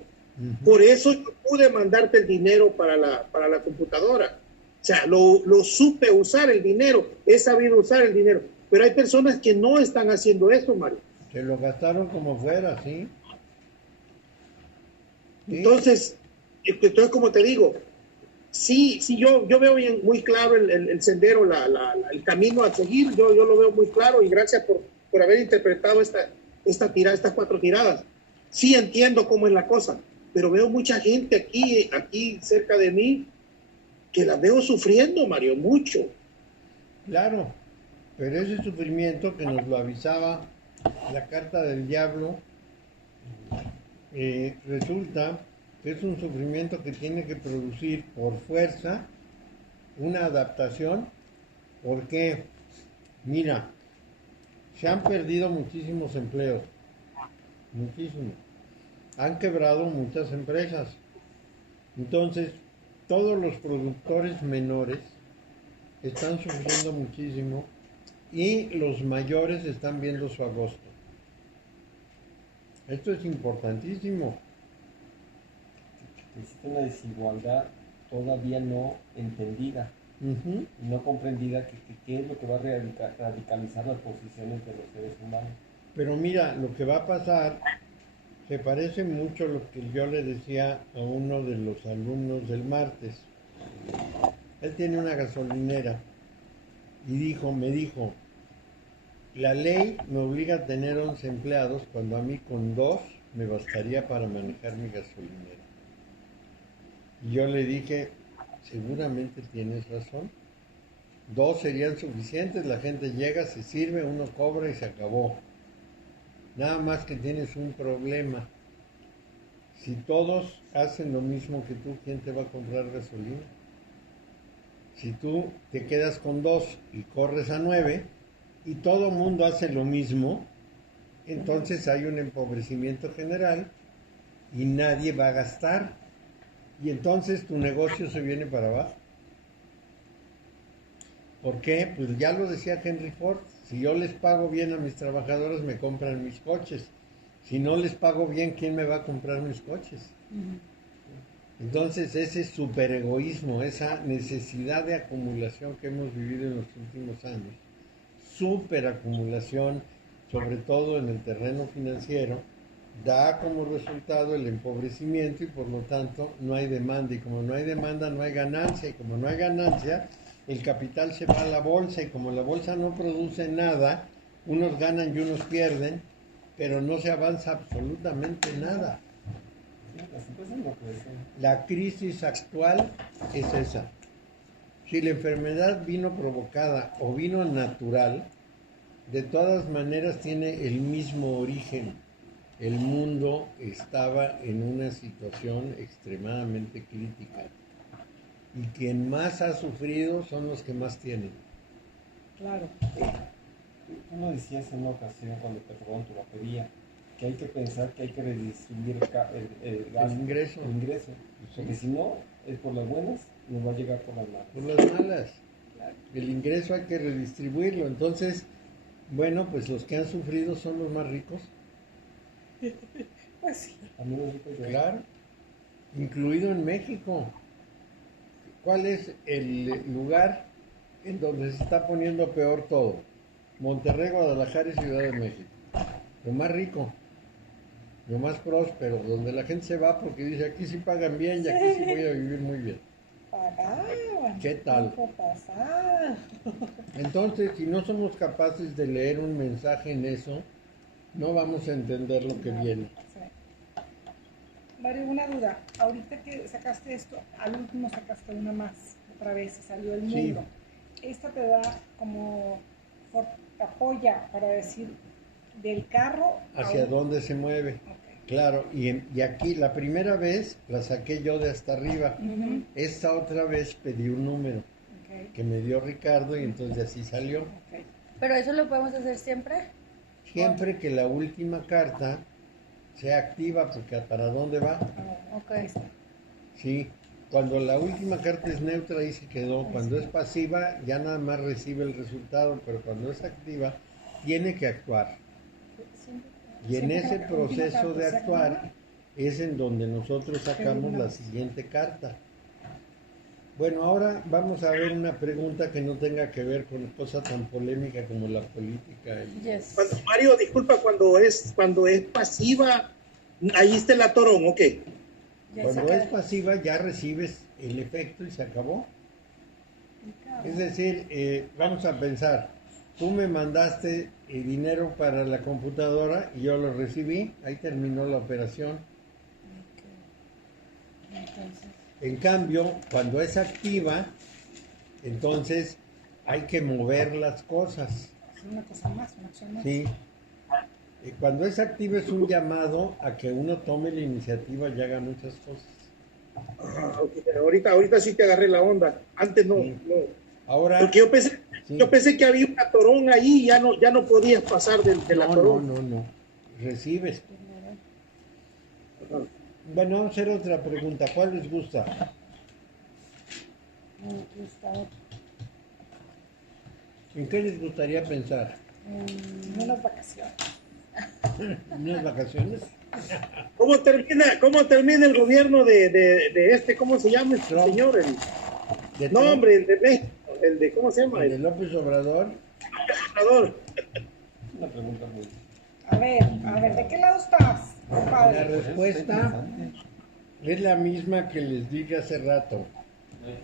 Por eso yo pude mandarte el dinero para la computadora. O sea, lo supe usar el dinero, he sabido usar el dinero. Pero hay personas que no están haciendo eso, Mario. Se lo gastaron como fuera, ¿sí? ¿Sí? Entonces, como te digo, sí, yo veo bien, muy claro el sendero, el camino a seguir. Yo lo veo muy claro, y gracias por haber interpretado estas 4 tiradas. Sí entiendo cómo es la cosa, pero veo mucha gente aquí cerca de mí que la veo sufriendo, Mario, mucho. Claro, pero ese sufrimiento que nos lo avisaba la carta del diablo, resulta que es un sufrimiento que tiene que producir por fuerza una adaptación, porque, mira, se han perdido muchísimos empleos, muchísimos. Han quebrado muchas empresas. Entonces, todos los productores menores están sufriendo muchísimo y los mayores están viendo su agosto. Esto es importantísimo. Existe una desigualdad todavía no entendida y no comprendida qué es lo que va a radicalizar las posiciones de los seres humanos. Pero mira, lo que va a pasar se parece mucho a lo que yo le decía a uno de los alumnos del martes. Él tiene una gasolinera y me dijo, la ley me obliga a tener 11 empleados cuando a mí con 2 me bastaría para manejar mi gasolinera. Y yo le dije, seguramente tienes razón. 2 serían suficientes, la gente llega, se sirve, uno cobra y se acabó. Nada más que tienes un problema. Si todos hacen lo mismo que tú, ¿quién te va a comprar gasolina? Si tú te quedas con 2 y corres a 9 y todo el mundo hace lo mismo, entonces hay un empobrecimiento general y nadie va a gastar. Y entonces tu negocio se viene para abajo. ¿Por qué? Pues ya lo decía Henry Ford. Si yo les pago bien a mis trabajadores, me compran mis coches. Si no les pago bien, ¿quién me va a comprar mis coches? Entonces ese superegoísmo, esa necesidad de acumulación que hemos vivido en los últimos años, superacumulación, sobre todo en el terreno financiero, da como resultado el empobrecimiento y por lo tanto no hay demanda. Y como no hay demanda, no hay ganancia. Y como no hay ganancia, el capital se va a la bolsa. Y como la bolsa no produce nada, unos ganan y unos pierden, pero no se avanza absolutamente nada. La crisis actual es esa. Si la enfermedad vino provocada o vino natural, de todas maneras tiene el mismo origen. El mundo estaba en una situación extremadamente crítica. y quien más ha sufrido son los que más tienen. Claro. Tú lo decías en una ocasión cuando te robaron tu batería, que hay que pensar que hay que redistribuir el gasto, El ingreso. el ingreso. Porque si no, es por las buenas, nos va a llegar por las malas. Por las malas. El ingreso hay que redistribuirlo. Entonces, bueno, pues los que han sufrido son los más ricos. Pues sí. También los ricos de Claro. Incluido en México. ¿Cuál es el lugar en donde se está poniendo peor todo? Monterrey, Guadalajara y Ciudad de México. Lo más rico, lo más próspero, donde la gente se va porque dice, aquí sí pagan bien y aquí sí voy a vivir muy bien. Pagaban. ¿Qué tal? Tiempo pasado. Entonces, si no somos capaces de leer un mensaje en eso, no vamos a entender lo que viene. Sí. Mario, una duda. Ahorita que sacaste esto, al último sacaste una más. Otra vez se salió el Sí. mundo. Esta te da como te apoya para decir del carro ¿Hacia dónde se mueve? Ok. Claro, y aquí la primera vez la saqué yo de hasta arriba. Ujú. Esta otra vez pedí un número Ok. que me dio Ricardo y entonces así salió. Ok. Pero eso lo podemos hacer siempre. Siempre que la última carta sea activa, porque ¿para dónde va? Ah, Ok. ahí está. Sí, cuando la última carta es neutra ahí se quedó. Cuando es pasiva ya nada más recibe el resultado, pero cuando es activa tiene que actuar. Y en Siempre ese que la última proceso carta de sea actuar activa. es en donde nosotros sacamos la siguiente carta. Bueno, ahora vamos a ver una pregunta que no tenga que ver con cosa tan polémica como la política. Yes. Mario, disculpa, cuando es pasiva, ahí está el atorón, ¿ok? Ya Cuando se es queda. pasiva ya recibes el efecto y se acabó. Es decir, vamos a pensar, tú me mandaste dinero para la computadora y yo lo recibí, ahí terminó la operación. Entonces, En cambio, cuando es activa, entonces hay que mover las cosas. es una cosa más, una acción más. ¿Sí? Cuando es activa es un llamado a que uno tome la iniciativa y haga muchas cosas. Ah, ok. Ahorita sí te agarré la onda. Antes no, Sí. no. Ahora, Porque sí. yo pensé que había un atorón ahí y ya no podías pasar del no, atorón. no. Recibes. Ajá. Bueno, vamos a hacer otra pregunta. ¿Cuál les gusta? Me gusta ¿En qué les gustaría pensar? en unas vacaciones. ¿Unas vacaciones? ¿Cómo termina el gobierno de este, cómo se llama este Trump. señor? ¿De No, Trump? hombre, el de México, el de, ¿cómo se llama? ¿De El López Obrador? senador. Una pregunta muy... A ver, ¿de qué lado estás, La compadre? respuesta es la misma que les dije hace rato.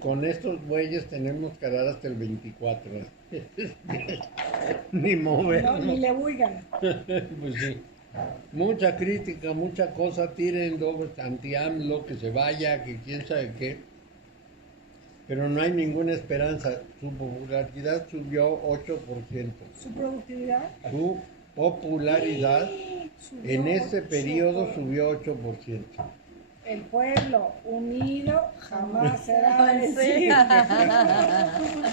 Con estos bueyes tenemos que dar hasta el 24. Ni No, movernos. ni le huigan. Pues sí. Mucha crítica, mucha cosa, tiren anti-AMLO, que se vaya, que quién sabe qué. Pero no hay ninguna esperanza. Su popularidad subió 8%. Su productividad Su popularidad subió en este 8%. periodo subió 8%. El pueblo unido jamás será Sí. vencido.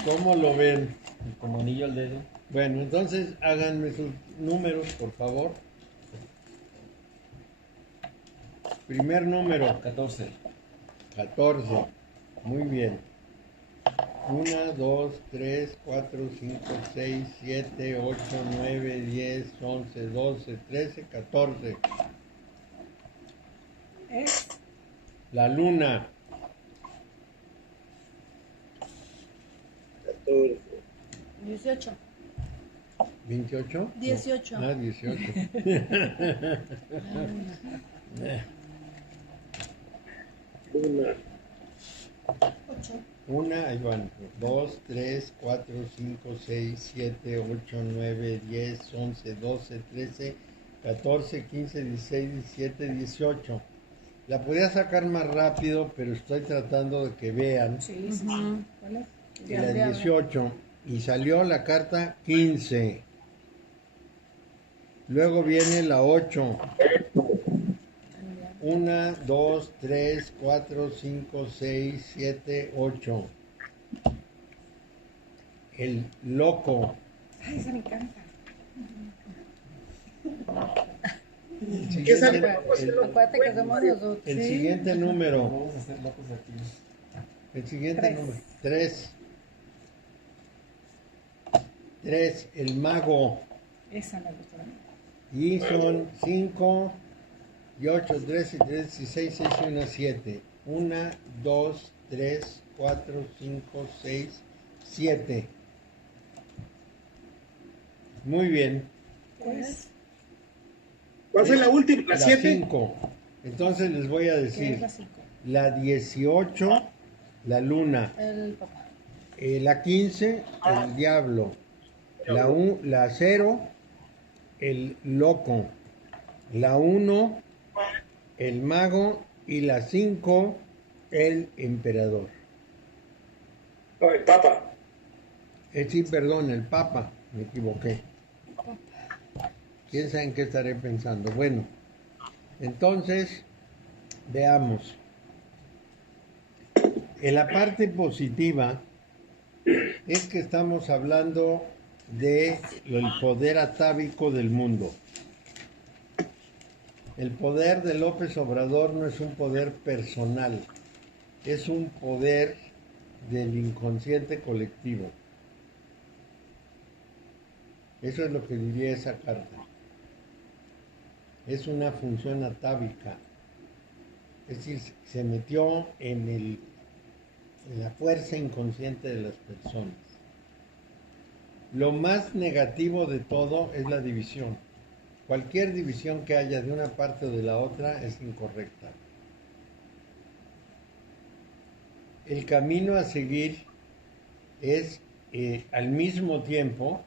¿Cómo lo ven? Y como anillo al dedo. Bueno, entonces háganme sus números, por favor. Primer número, 14. 14. Muy bien. 1, 2, 3, 4, 5, 6, 7, 8, 9, 10, 11, 12, 13, 14. Es La luna. 18. 28. 18. Ah, 18. Una. 1, ahí van. 2, 3, 4, 5, 6, 7, 8, 9, 10, 11, 12, 13, 14, 15, 16, 17, 18. La podía sacar más rápido, pero estoy tratando de que vean sí, sí. Ujú. ¿Cuál es? que la 18 y salió la carta 15. Luego viene la 8, 1, 2, 3, 4, 5, 6, 7, 8. El loco. Ay, esa me encanta. El ¿Qué sale? siguiente, Acuérdate que somos nosotros. el siguiente número. Vamos a hacer locos aquí. El siguiente Tres. número. 3. 3. El mago. Esa me gustó a mí. Y son 5 y 8, 3 y 3, 16, 6 y 1, 7. 1, 2, 3, 4, 5, 6, 7. Muy bien. Pues, ¿Cuál fue la última? ¿La La 7? 5. Entonces les voy a ¿qué decir. es la 5? La 18, la luna. El papá. La 15, el diablo. La 0, el loco. La 1, el mago. Y la 5, el emperador. No, el Papa. Sí, perdón, el papa. Me equivoqué. ¿Quién sabe en qué estaré pensando? Bueno, entonces, veamos. En la parte positiva es que estamos hablando de el poder atávico del mundo. El poder de López Obrador no es un poder personal, es un poder del inconsciente colectivo. Eso es lo que diría esa carta. Es una función atávica. Es decir, se metió en la fuerza inconsciente de las personas. Lo más negativo de todo es la división. Cualquier división que haya de una parte o de la otra es incorrecta. El camino a seguir es al mismo tiempo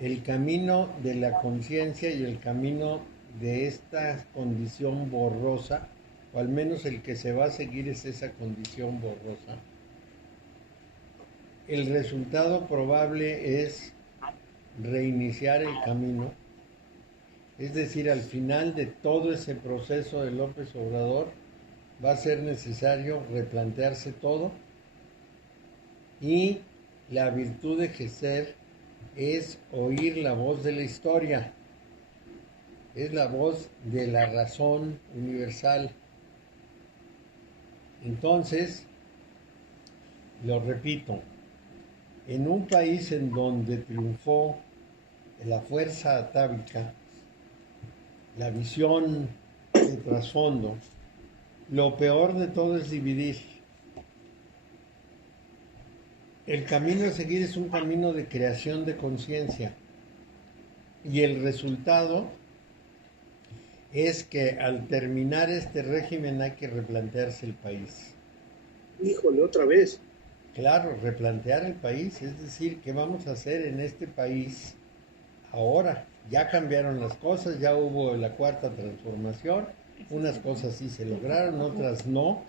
el camino de la conciencia y el camino de esta condición borrosa, o al menos el que se va a seguir es esa condición borrosa. El resultado probable es reiniciar el camino, es decir, al final de todo ese proceso de López Obrador va a ser necesario replantearse todo, y la virtud de ejercer es oír la voz de la historia, es la voz de la razón universal. Entonces, lo repito, en un país en donde triunfó la fuerza atávica, la visión de trasfondo, lo peor de todo es dividir. El camino a seguir es un camino de creación de conciencia, y el resultado es que al terminar este régimen hay que replantearse el país. Híjole, otra vez. Claro, replantear el país, es decir, ¿qué vamos a hacer en este país ahora? Ya cambiaron las cosas, ya hubo la cuarta transformación, unas cosas sí se lograron, otras no.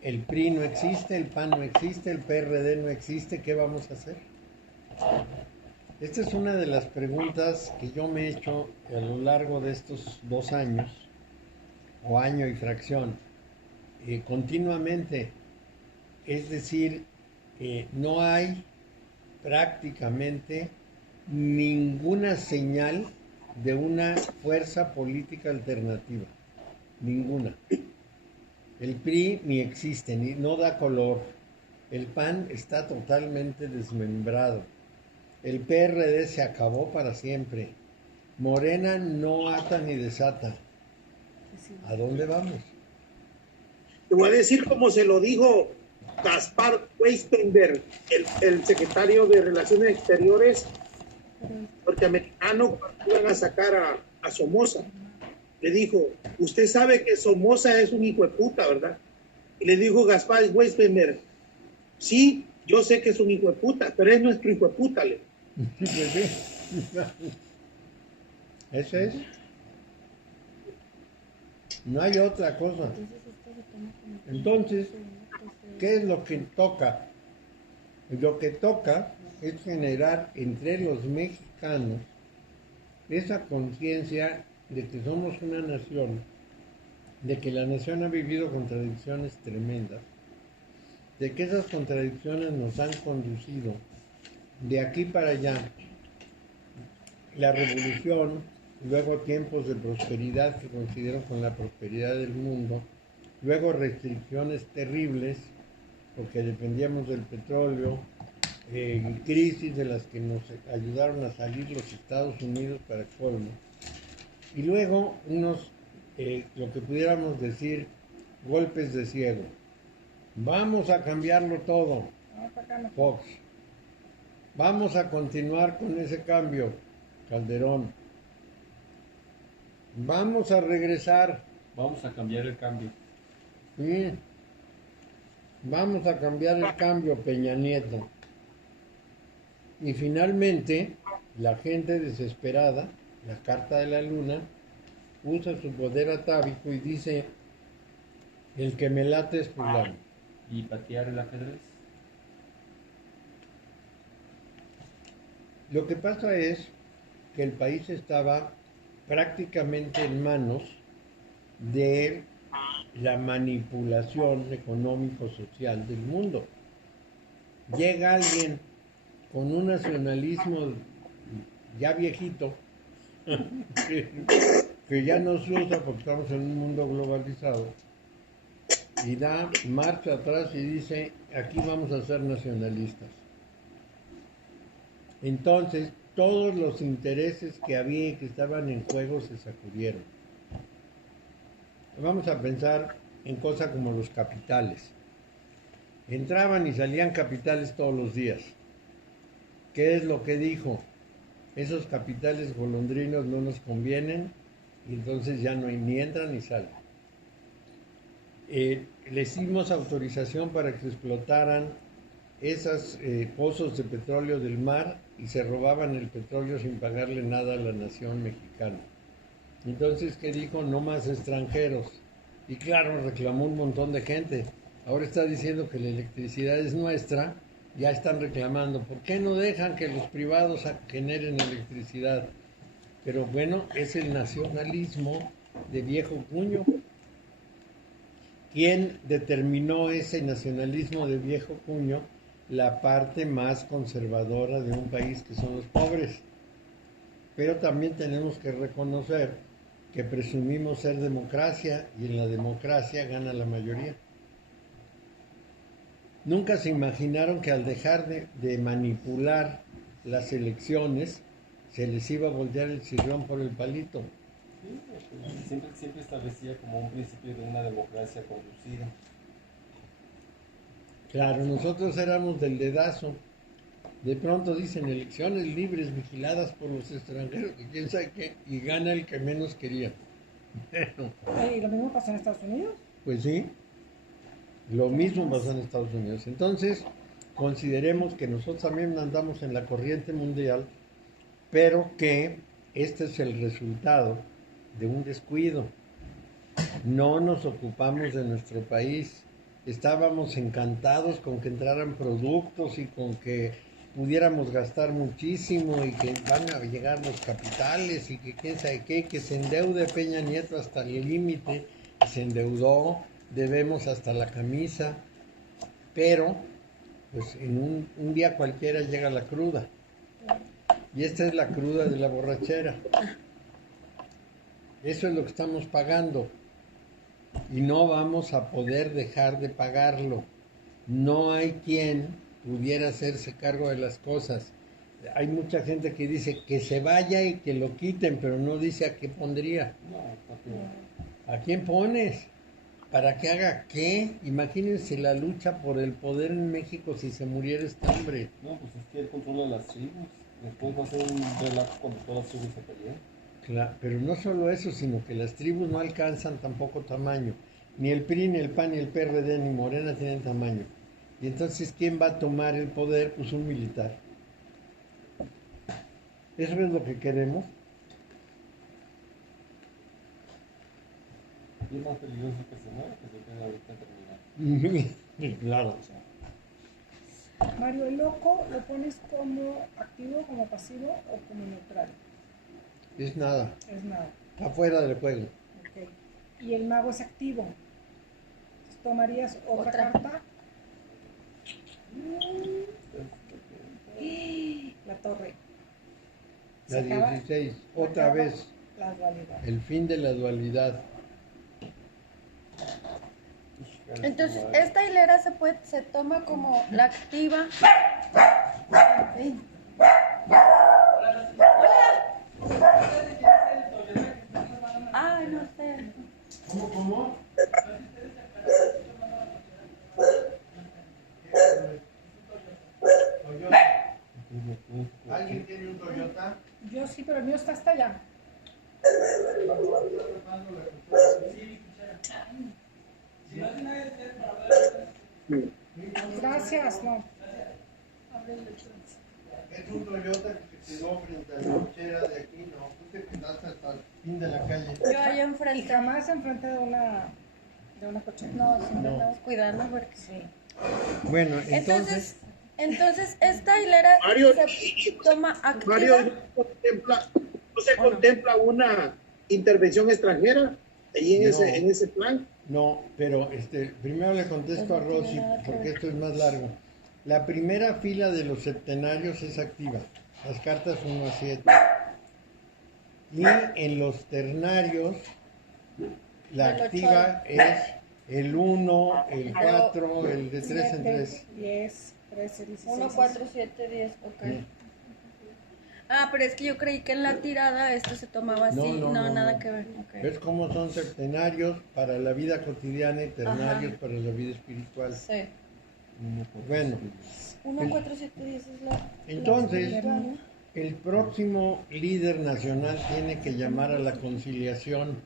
El PRI no existe, el PAN no existe, el PRD no existe, ¿qué vamos a hacer? Esta es una de las preguntas que yo me he hecho a lo largo de estos 2 años, o año y fracción, continuamente. Es decir, no hay prácticamente ninguna señal de una fuerza política alternativa, ninguna. El PRI ni existe, ni no da color. El PAN está totalmente desmembrado. El PRD se acabó para siempre. Morena no ata ni desata. ¿A dónde vamos? Te voy a decir como se lo dijo Gaspar Weistenberg, el secretario de Relaciones Exteriores norteamericano, cuando iban a sacar a Somoza. Le dijo, usted sabe que Somoza es un hijo de puta, ¿verdad? Y le dijo Gaspar Weistenberg, sí, yo sé que es un hijo de puta, pero es nuestro hijo de puta. Eso es. No hay otra cosa. Entonces, ¿qué es lo que toca? Lo que toca es generar entre los mexicanos esa conciencia de que somos una nación de que la nación ha vivido contradicciones tremendas, de que esas contradicciones nos han conducido de aquí para allá, la revolución, luego tiempos de prosperidad que coincidieron con la prosperidad del mundo, luego restricciones terribles, porque dependíamos del petróleo, crisis de las que nos ayudaron a salir los Estados Unidos para colmo, y luego unos, lo que pudiéramos decir, golpes de ciego. Vamos a cambiarlo todo, Fox. Vamos a continuar con ese cambio, Calderón. Vamos a regresar. Vamos a cambiar el cambio. Sí. Vamos a cambiar el cambio, Peña Nieto. Y finalmente, la gente desesperada, la carta de la luna, usa su poder atávico y dice, el que me late es fulano. ¿Y patear el ajedrez? Lo que pasa es que el país estaba prácticamente en manos de la manipulación económico-social del mundo. Llega alguien con un nacionalismo ya viejito, que ya no se usa porque estamos en un mundo globalizado, y da marcha atrás y dice, aquí vamos a ser nacionalistas. Entonces, todos los intereses que había y que estaban en juego se sacudieron. Vamos a pensar en cosas como los capitales. Entraban y salían capitales todos los días. ¿Qué es lo que dijo? Esos capitales golondrinos no nos convienen y entonces ya no hay, ni entran ni salen. Les dimos autorización para que explotaran esos pozos de petróleo del mar y se robaban el petróleo sin pagarle nada a la nación mexicana. Entonces, ¿qué dijo? No más extranjeros. Y claro, reclamó un montón de gente. Ahora está diciendo que la electricidad es nuestra, ya están reclamando. ¿Por qué no dejan que los privados generen electricidad? Pero bueno, es el nacionalismo de viejo cuño. ¿Quién determinó ese nacionalismo de viejo cuño? La parte más conservadora de un país, que son los pobres. Pero también tenemos que reconocer que presumimos ser democracia y en la democracia gana la mayoría. Nunca se imaginaron que al dejar de manipular las elecciones se les iba a voltear el sillón por el palito. Sí, siempre establecía como un principio de una democracia conducida. Claro, nosotros éramos del dedazo. De pronto dicen elecciones libres vigiladas por los extranjeros, y quién sabe qué, y gana el que menos quería. Bueno, ¿Y lo mismo pasó en Estados Unidos? pues sí, lo mismo pasó en Estados Unidos. Entonces, consideremos que nosotros también andamos en la corriente mundial, pero que este es el resultado de un descuido. No nos ocupamos de nuestro país. Estábamos encantados con que entraran productos y con que pudiéramos gastar muchísimo y que van a llegar los capitales y que quién sabe qué, que se endeude Peña Nieto hasta el límite, se endeudó, debemos hasta la camisa, pero pues en un día cualquiera llega la cruda. Y esta es la cruda de la borrachera. Eso es lo que estamos pagando. Y no vamos a poder dejar de pagarlo. No hay quien pudiera hacerse cargo de las cosas. Hay mucha gente que dice que se vaya y que lo quiten, pero no dice a qué pondría. ¿A quién pones? ¿Para que haga qué? Imagínense la lucha por el poder en México si se muriera este hombre. No, pues es que él controla las tribus. Después va a ser un relajo cuando todas las tribus se peleen. Claro, pero no solo eso, sino que las tribus no alcanzan tampoco tamaño. Ni el PRI, ni el PAN, ni el PRD, ni Morena tienen tamaño. Y entonces, ¿quién va a tomar el poder? Pues un militar. ¿Eso es lo que queremos? Y es más peligroso que se muera que se quede ahorita terminado. Claro. Mario, ¿el loco lo pones como activo, como pasivo o como neutral? Es nada. Es nada. Está fuera del juego. Ok. y el mago es activo. Entonces, ¿tomarías otra carta? La torre. La Se acaba- 16, se otra acaba vez, La dualidad. el fin de la dualidad. Entonces, esta hilera se toma como la activa. Sí. Ay, no sé. ¿Cómo? ¿Alguien tiene un Toyota? Yo sí, pero el mío está hasta allá. Gracias, no. Es un Toyota que se quedó frente a la cochera de aquí, no, tú te quedaste hasta el fin de la calle. Yo allá Y enfrente. jamás enfrente de una cochera. No, siempre No. estamos cuidando porque Sí. Bueno, Entonces esta hilera Mario, se toma activa. Mario, ¿no se contempla una intervención extranjera ahí No. en ese plan? no, pero primero le contesto a Pues no tiene Rosy, nada que porque ver. esto es más largo. La primera fila de los septenarios es activa, las cartas 1 a 7. Y en los ternarios, la Del activa es el 1, el 4, el de 3 en 3. 10, 13, 16. 1, 4, 7, 10, ok. Ah, pero es que yo creí que en la tirada esto se tomaba así. No, Nada no. que ver. Ok. ¿Ves cómo son septenarios para la vida cotidiana y ternarios Ajá. para la vida espiritual? Sí. Bueno, 1, 4, 7, 10 es la. entonces, la espiritual, ¿no? el próximo líder nacional tiene que llamar a la conciliación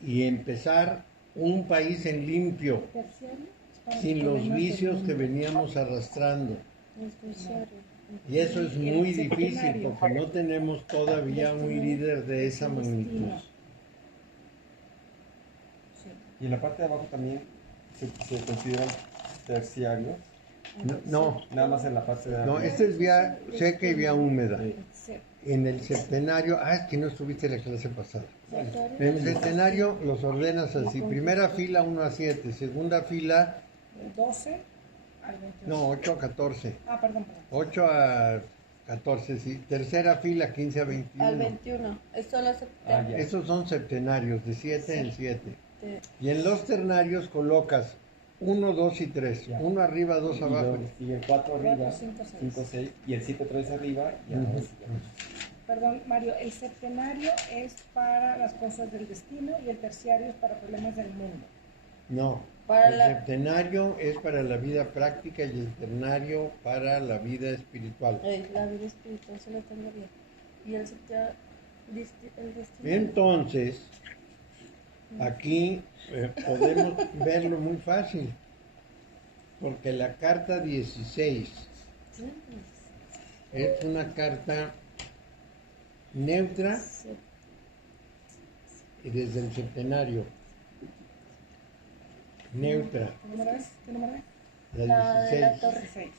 y empezar un país en limpio, Terciario, es para sin los problemas del vicios que mundo. veníamos arrastrando. El terciario. Y eso es Y el muy difícil septenario. porque no tenemos todavía un líder de esa magnitud. Destino. Sí. Y en la parte de abajo también se consideran terciarios, No, nada más en la parte de no, arriba. esta es vía seca y vía húmeda. Sí. Sí. En el septenario, es que no estuviste en la clase pasada. Terciario. En el septenario los ordenas así: primera fila 1 a 7, segunda fila, Del 12 al 22. no, 8 a 14, Ah, perdón. 8 a 14, sí, tercera fila 15 a 21. Al 21. Esto lo Ah, ya. Esos son septenarios, de 7 en 7. acepté. Y en los ternarios colocas 1, 2 y 3, Ya. uno arriba, 2 Y abajo. y el 4 arriba, 4, 5, 6. 5, 6, y el 7 otra vez arriba, y ahora sí ya. Perdón, Mario, el septenario es para las cosas del destino y el terciario es para problemas del mundo. No, Para el la- septenario es para la vida práctica y el ternario para la vida espiritual. La vida espiritual se la tengo bien. Y el septenario. El destino. Entonces, aquí podemos verlo muy fácil, porque la carta 16 es una carta neutra y desde el septenario. Neutra, ¿Qué número es? ¿Qué número es? La de la 16. torre. 16.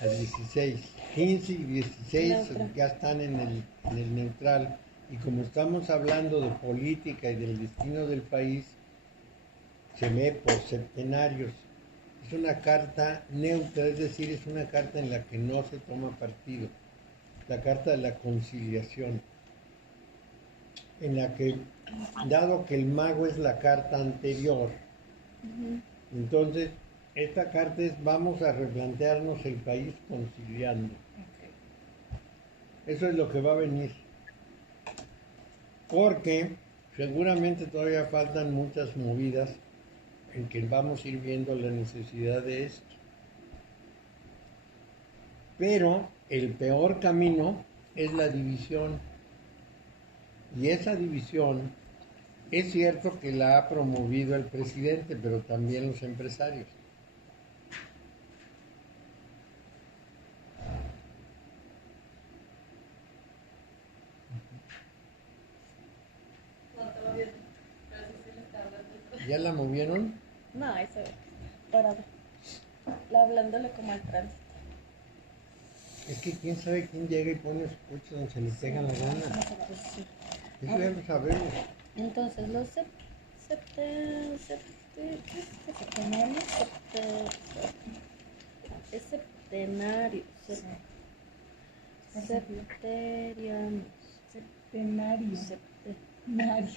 A 16, 15 y 16 Neutra. ya están en el neutral. Y como estamos hablando de política y del destino del país, se lee por septenarios. Es una carta neutra, es decir, es una carta en la que no se toma partido. La carta de la conciliación, en la que, dado que el mago es la carta anterior, entonces esta carta es: vamos a replantearnos el país conciliando. Ok. Eso es lo que va a venir. Porque seguramente todavía faltan muchas movidas en que vamos a ir viendo la necesidad de esto. Pero el peor camino es la división. Y esa división es cierto que la ha promovido el presidente, pero también los empresarios. ¿Ya la movieron? No, eso parado. Hablándole como al tránsito. Es que quién sabe quién llega y pone su coche donde se le pega la gana. Eso ya lo sabemos. Entonces, los Septenarios. es septenario. Septerianos. Septenario. Septenario.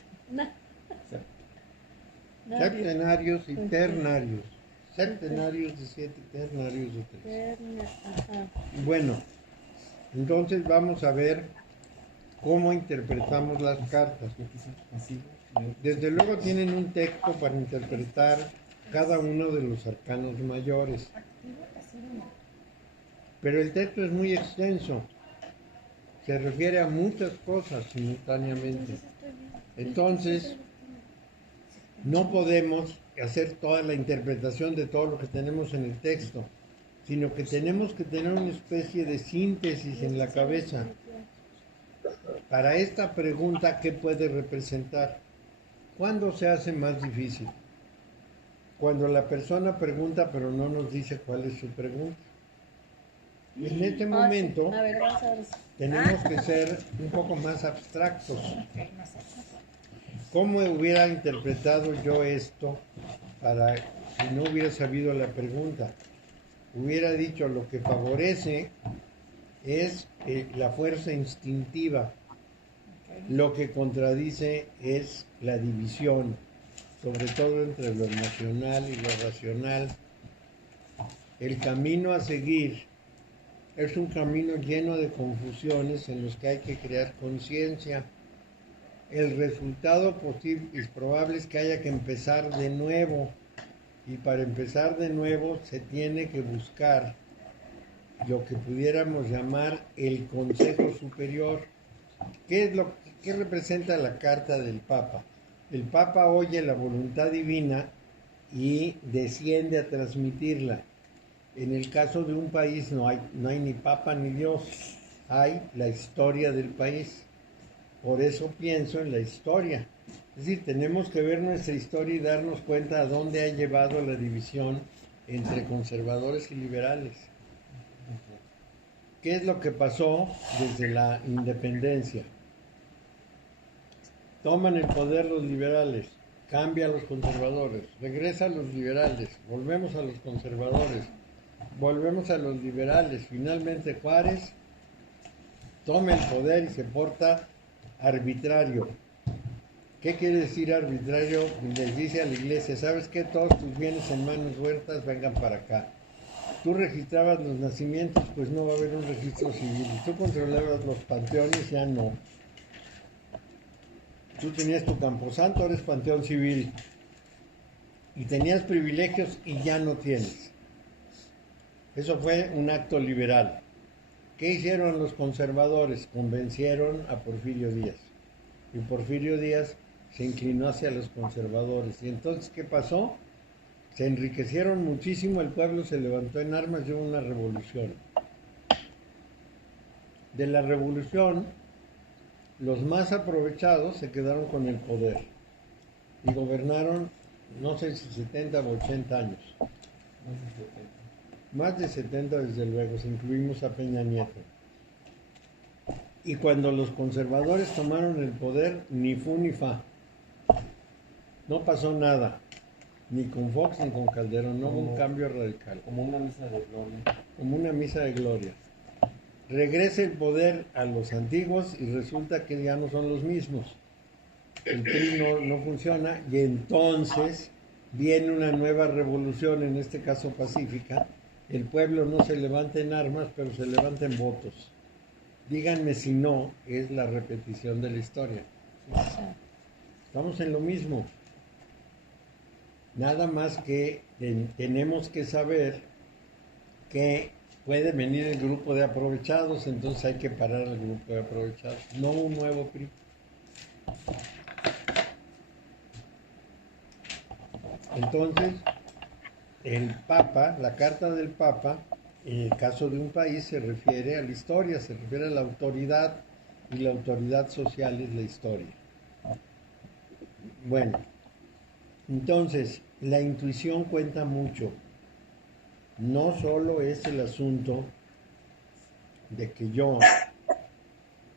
Septenarios y ternarios. Septenarios de 7, ternarios de 3. Ajá. Bueno, entonces vamos a ver cómo interpretamos las cartas. Desde luego tienen un texto para interpretar cada uno de los arcanos mayores. Pero el texto es muy extenso. Se refiere a muchas cosas simultáneamente. Entonces, no podemos hacer toda la interpretación de todo lo que tenemos en el texto, sino que tenemos que tener una especie de síntesis en la cabeza. Para esta pregunta, ¿qué puede representar? ¿Cuándo se hace más difícil? Cuando la persona pregunta pero no nos dice cuál es su pregunta. En este momento A ver, vamos a ver. tenemos que ser un poco más abstractos. ¿Cómo hubiera interpretado yo esto para si no hubiera sabido la pregunta? Hubiera dicho lo que favorece es la fuerza instintiva. Lo que contradice es la división, sobre todo entre lo emocional y lo racional. El camino a seguir es un camino lleno de confusiones en los que hay que crear conciencia. El resultado posible y probable es que haya que empezar de nuevo. Y para empezar de nuevo se tiene que buscar lo que pudiéramos llamar el Consejo Superior. ¿Qué representa la carta del Papa? El Papa oye la voluntad divina y desciende a transmitirla. En el caso de un país no hay ni Papa ni Dios, hay la historia del país. Por eso pienso en la historia. Es decir, tenemos que ver nuestra historia y darnos cuenta a dónde ha llevado la división entre conservadores y liberales. ¿Qué es lo que pasó desde la independencia? Toman el poder los liberales, cambia a los conservadores, regresa a los liberales, volvemos a los conservadores, volvemos a los liberales. Finalmente Juárez toma el poder y se porta arbitrario. ¿Qué quiere decir arbitrario? Les dice a la iglesia, ¿sabes qué? Todos tus bienes en manos huertas vengan para acá. Tú registrabas los nacimientos, pues no va a haber un registro civil. Tú controlabas los panteones, ya no. Tú tenías tu camposanto, eres panteón civil. Y tenías privilegios y ya no tienes. Eso fue un acto liberal. ¿Qué hicieron los conservadores? Convencieron a Porfirio Díaz. Y Porfirio Díaz se inclinó hacia los conservadores. ¿Y entonces qué pasó? Se enriquecieron muchísimo, el pueblo se levantó en armas y hubo una revolución. De la revolución, los más aprovechados se quedaron con el poder y gobernaron, no sé si 70 o 80 años. Más de 70 desde luego, si incluimos a Peña Nieto. Y cuando los conservadores tomaron el poder, ni fu ni fa. No pasó nada, ni con Fox ni con Calderón, no hubo un cambio radical. Como una misa de gloria. Como una misa de gloria. Regresa el poder a los antiguos y resulta que ya no son los mismos. El PRI no funciona y entonces viene una nueva revolución, en este caso pacífica. El pueblo no se levanta en armas, pero se levanta en votos. Díganme si no es la repetición de la historia. Estamos en lo mismo. Nada más que tenemos que saber que puede venir el grupo de aprovechados, entonces hay que parar al grupo de aprovechados, no un nuevo PRI. Entonces, el Papa, la carta del Papa, en el caso de un país se refiere a la historia, se refiere a la autoridad, y la autoridad social es la historia. Bueno, entonces, la intuición cuenta mucho. No solo es el asunto de que yo,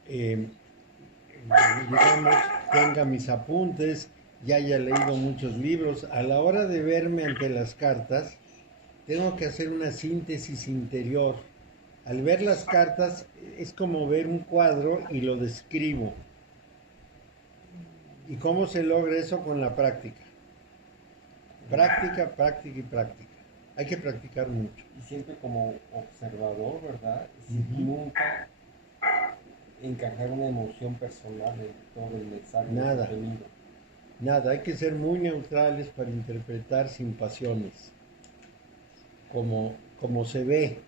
digamos, tenga mis apuntes, ya haya leído muchos libros. A la hora de verme ante las cartas, tengo que hacer una síntesis interior. Al ver las cartas es como ver un cuadro y lo describo. ¿Y cómo se logra eso? Con la práctica. Práctica, práctica y práctica. Hay que practicar mucho. Y siempre como observador, ¿verdad? Sin nunca encajar una emoción personal en todo el mensaje. Nada. Nada, hay que ser muy neutrales para interpretar sin pasiones. Como se ve.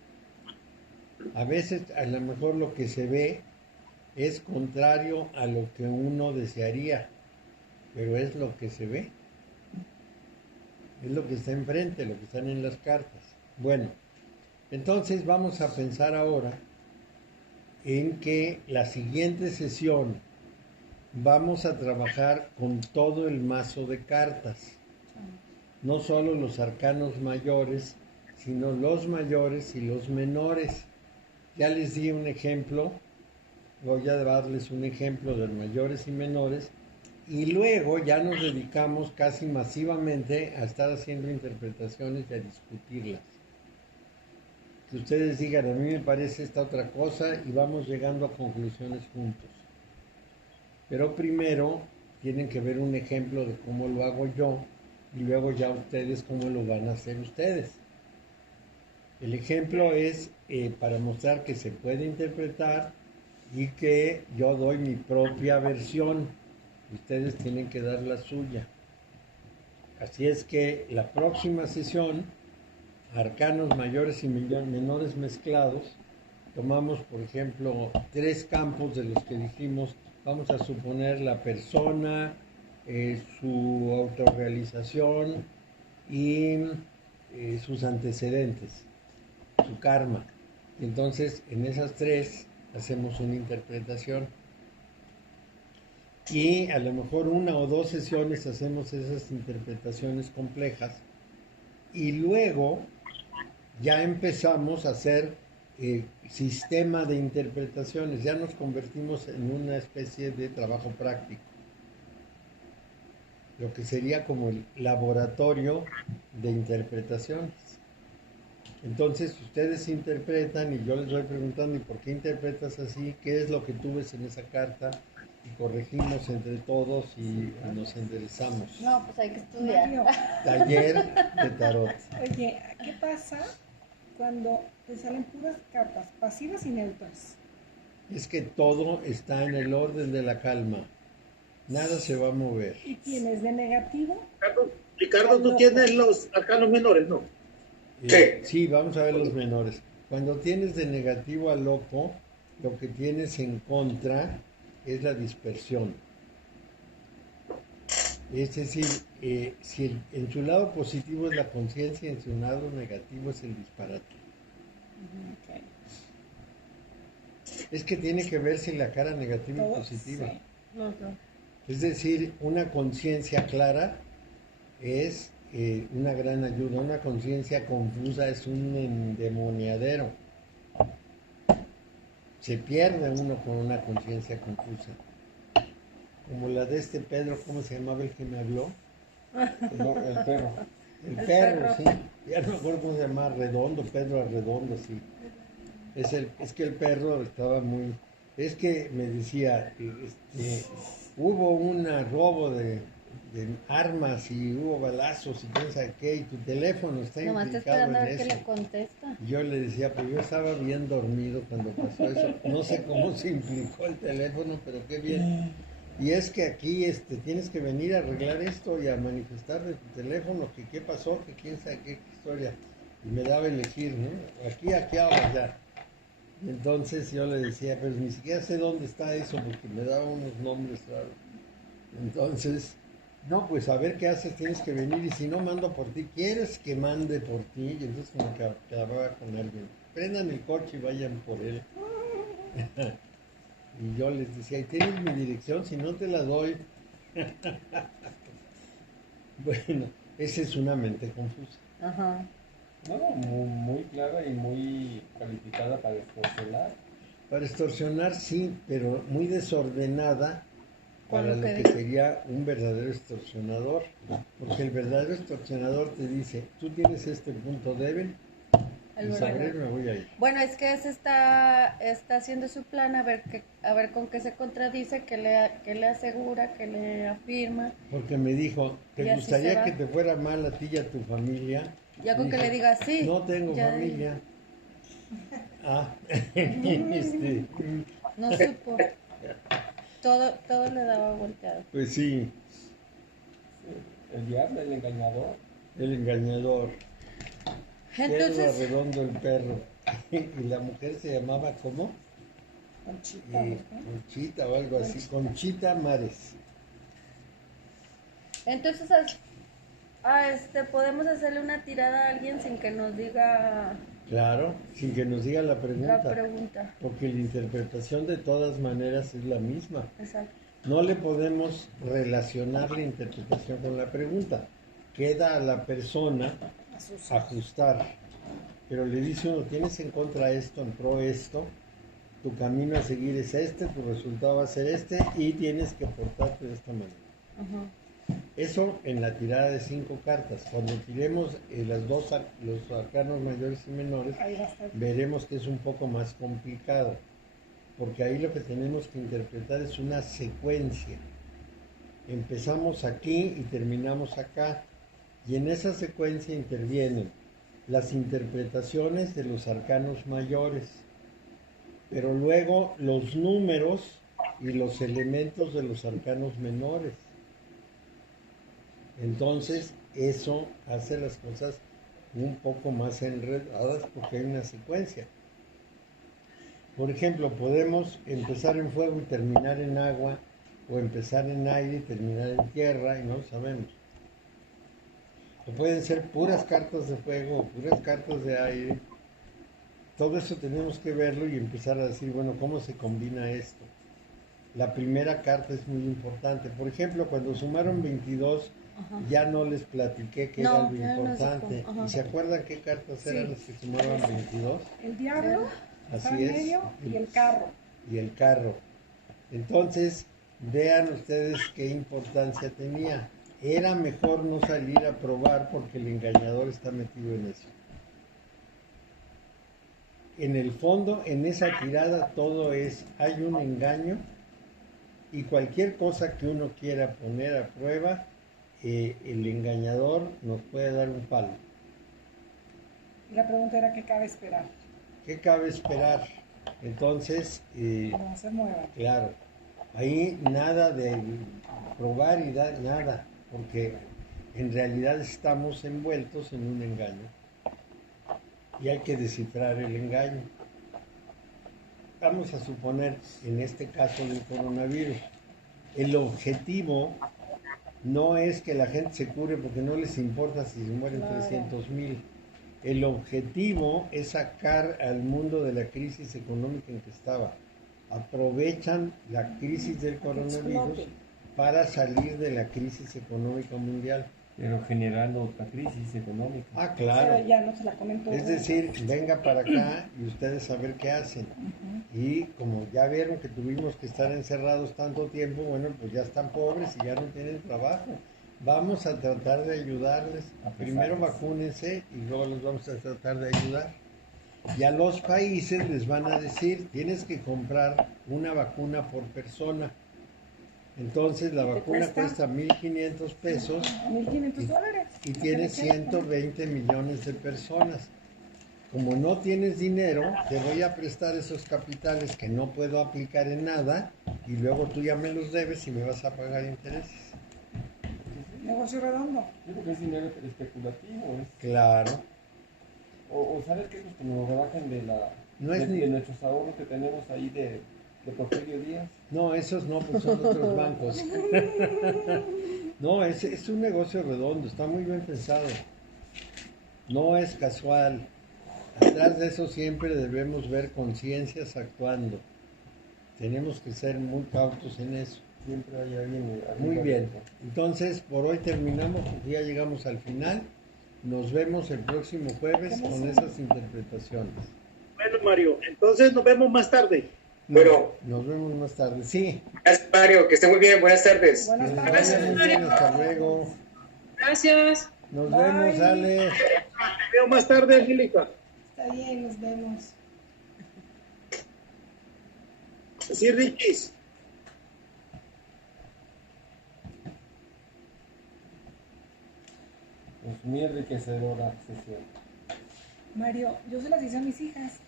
A veces a lo mejor lo que se ve es contrario a lo que uno desearía, pero es lo que se ve. Es lo que está enfrente, lo que están en las cartas. Bueno, entonces vamos a pensar ahora en que la siguiente sesión vamos a trabajar con todo el mazo de cartas. No solo los arcanos mayores, sino los mayores y los menores. Ya les di un ejemplo, voy a darles un ejemplo de mayores y menores, y luego ya nos dedicamos casi masivamente a estar haciendo interpretaciones y a discutirlas. Que ustedes digan, a mí me parece esta otra cosa, y vamos llegando a conclusiones juntos. Pero primero tienen que ver un ejemplo de cómo lo hago yo, y luego ya ustedes cómo lo van a hacer ustedes. El ejemplo es para mostrar que se puede interpretar y que yo doy mi propia versión. Ustedes tienen que dar la suya. Así es que la próxima sesión, arcanos mayores y menores mezclados, tomamos, por ejemplo, 3 campos de los que dijimos. Vamos a suponer la persona, su autorrealización y sus antecedentes, su karma. Entonces, en esas 3 hacemos una interpretación. Y a lo mejor 1 o 2 sesiones hacemos esas interpretaciones complejas. Y luego ya empezamos a hacer sistema de interpretaciones. Ya nos convertimos en una especie de trabajo práctico. Lo que sería como el laboratorio de interpretaciones. Entonces ustedes interpretan y yo les voy preguntando, ¿y por qué interpretas así? ¿Qué es lo que tú ves en esa carta? Y corregimos entre todos y nos enderezamos. No, pues hay que estudiar. Mario, Taller de tarot. oye, ¿qué pasa cuando te salen puras cartas pasivas y neutras? Es que todo está en el orden de la calma. Nada se va a mover. ¿Y tienes de negativo? Ricardo, tú tienes los arcanos menores, ¿no? Sí, vamos a ver los menores. Cuando tienes de negativo al loco, lo que tienes en contra es la dispersión. Es decir, si en su lado positivo es la conciencia, en su lado negativo es el disparate. Okay. Es que tiene que verse la cara negativa y Todo, positiva. sí. Los dos. Es decir, una conciencia clara es una gran ayuda. Una conciencia confusa es un endemoniadero. Se pierde uno con una conciencia confusa. Como la de este Pedro, ¿cómo se llamaba el que me habló? El perro. El perro, sí. Ya no me acuerdo cómo se llamaba, Redondo, Pedro Arredondo, sí. Es que el perro estaba muy... Es que me decía, hubo un robo de armas y hubo balazos y quién sabe qué, y tu teléfono está Nomás te implicado esperando a en ver que eso. le contesta. Y yo le decía, pues yo estaba bien dormido cuando pasó eso. No sé cómo se implicó el teléfono, pero qué bien. Y es que aquí tienes que venir a arreglar esto y a manifestar de tu teléfono que qué pasó, que quién sabe qué historia. Y me daba a elegir, ¿no? Aquí, ahora, allá. Y entonces yo le decía, pues ni siquiera sé dónde está eso, porque me daba unos nombres raros. Entonces, no, pues a ver qué haces, tienes que venir, y si no mando por ti, ¿quieres que mande por ti? Y entonces como que acababa con alguien. Prendan el coche y vayan por él. Y yo les decía, ¿y tienes mi dirección? Si no te la doy. Bueno, esa es una mente confusa. Ajá. No, muy clara y muy calificada para extorsionar. Para extorsionar sí, pero muy desordenada para lo lo que que dice. sería un verdadero extorsionador. Porque el verdadero extorsionador te dice, tú tienes este punto débil El y sobre él verdadero. me voy a ir. Bueno, es que ese está haciendo su plan a ver con qué se contradice, qué le asegura, qué le afirma. Porque me dijo, Y ¿te así se gustaría va. que te fuera mal a ti y a tu familia? Ya con que le diga sí. No tengo ya familia. Ah, No supo. Todo le daba volteado. pues sí, El diablo, el engañador. el engañador. Pedro Entonces, Arredondo el perro. Y la mujer se llamaba ¿cómo? Conchita, ¿no? Conchita o algo así. Conchita Mares. entonces podemos hacerle una tirada a alguien sin que nos diga Claro, sin que nos diga la pregunta. la pregunta. Porque la interpretación de todas maneras es la misma. Exacto. No le podemos relacionar la interpretación con la pregunta. Queda a la persona ajustar. Pero le dice uno, tienes en contra esto, en pro esto, tu camino a seguir es este, tu resultado va a ser este y tienes que portarte de esta manera. Ajá. Eso en la tirada de 5 cartas. Cuando tiremos los arcanos mayores y menores, Ahí va a estar. veremos que es un poco más complicado. Porque ahí lo que tenemos que interpretar es una secuencia. Empezamos aquí y terminamos acá. Y en esa secuencia intervienen las interpretaciones de los arcanos mayores, pero luego los números y los elementos de los arcanos menores. Entonces, eso hace las cosas un poco más enredadas porque hay una secuencia. Por ejemplo, podemos empezar en fuego y terminar en agua, o empezar en aire y terminar en tierra, y no lo sabemos. O pueden ser puras cartas de fuego o puras cartas de aire. Todo eso tenemos que verlo y empezar a decir, bueno, ¿cómo se combina esto? La primera carta es muy importante. Por ejemplo, cuando sumaron 22, Ajá. ya no les platiqué qué No, era lo ya no importante. supo. Ajá. ¿Y se acuerdan qué cartas eran Sí. las que sumaban 22? El diablo, está Así en es. medio, y el carro. Y el carro. Entonces, vean ustedes qué importancia tenía. Era mejor no salir a probar porque el engañador está metido en eso. En el fondo, en esa tirada, todo hay un engaño y cualquier cosa que uno quiera poner a prueba, el engañador nos puede dar un palo. Y la pregunta era qué cabe esperar. ¿Qué cabe esperar? Entonces, No se muevan. claro, ahí nada de probar y dar nada, porque en realidad estamos envueltos en un engaño y hay que descifrar el engaño. Vamos a suponer, en este caso del coronavirus, el objetivo no es que la gente se cure porque no les importa si se mueren Claro. 300,000. El objetivo es sacar al mundo de la crisis económica en que estaba. Aprovechan la crisis del coronavirus explote. para salir de la crisis económica mundial. Pero generando otra crisis económica. Ah, Pero claro. ya no se la comentó. Es decir, venga para acá y ustedes a ver qué hacen. Y como ya vieron que tuvimos que estar encerrados tanto tiempo, bueno, pues ya están pobres y ya no tienen trabajo. Vamos a tratar de ayudarles. Primero vacúnense y luego los vamos a tratar de ayudar. Y a los países les van a decir, tienes que comprar una vacuna por persona. Entonces la ¿Te vacuna cuesta? cuesta 1,500 pesos $1,500. y tiene 120 millones de personas. Como no tienes dinero, te voy a prestar esos capitales que no puedo aplicar en nada y luego tú ya me los debes y me vas a pagar intereses. Negocio redondo. Yo creo que es dinero especulativo. Claro. O ¿sabes qué? Pues que nos rebajen No es de nuestros ahorros que tenemos ahí de Porfirio Díaz. No, esos no, pues son otros bancos. No, es un negocio redondo, está muy bien pensado. No es casual. Atrás de eso siempre debemos ver conciencias actuando. Tenemos que ser muy cautos en eso. Siempre hay alguien. Muy bien. Entonces, por hoy terminamos porque ya llegamos al final. Nos vemos el próximo jueves con esas interpretaciones. Bueno, Mario, entonces nos vemos más tarde. Bueno, Nos vemos más tarde. Sí. gracias, Mario, que esté muy bien, buenas tardes. Buenas Que les tardes. vaya muy bien, hasta luego. Gracias. Nos Bye. vemos, Ale. Te veo más tarde, Angélica. Está bien, nos vemos. Sí, Riquis. Es muy enriquecedora sesión. Mario, yo se las hice a mis hijas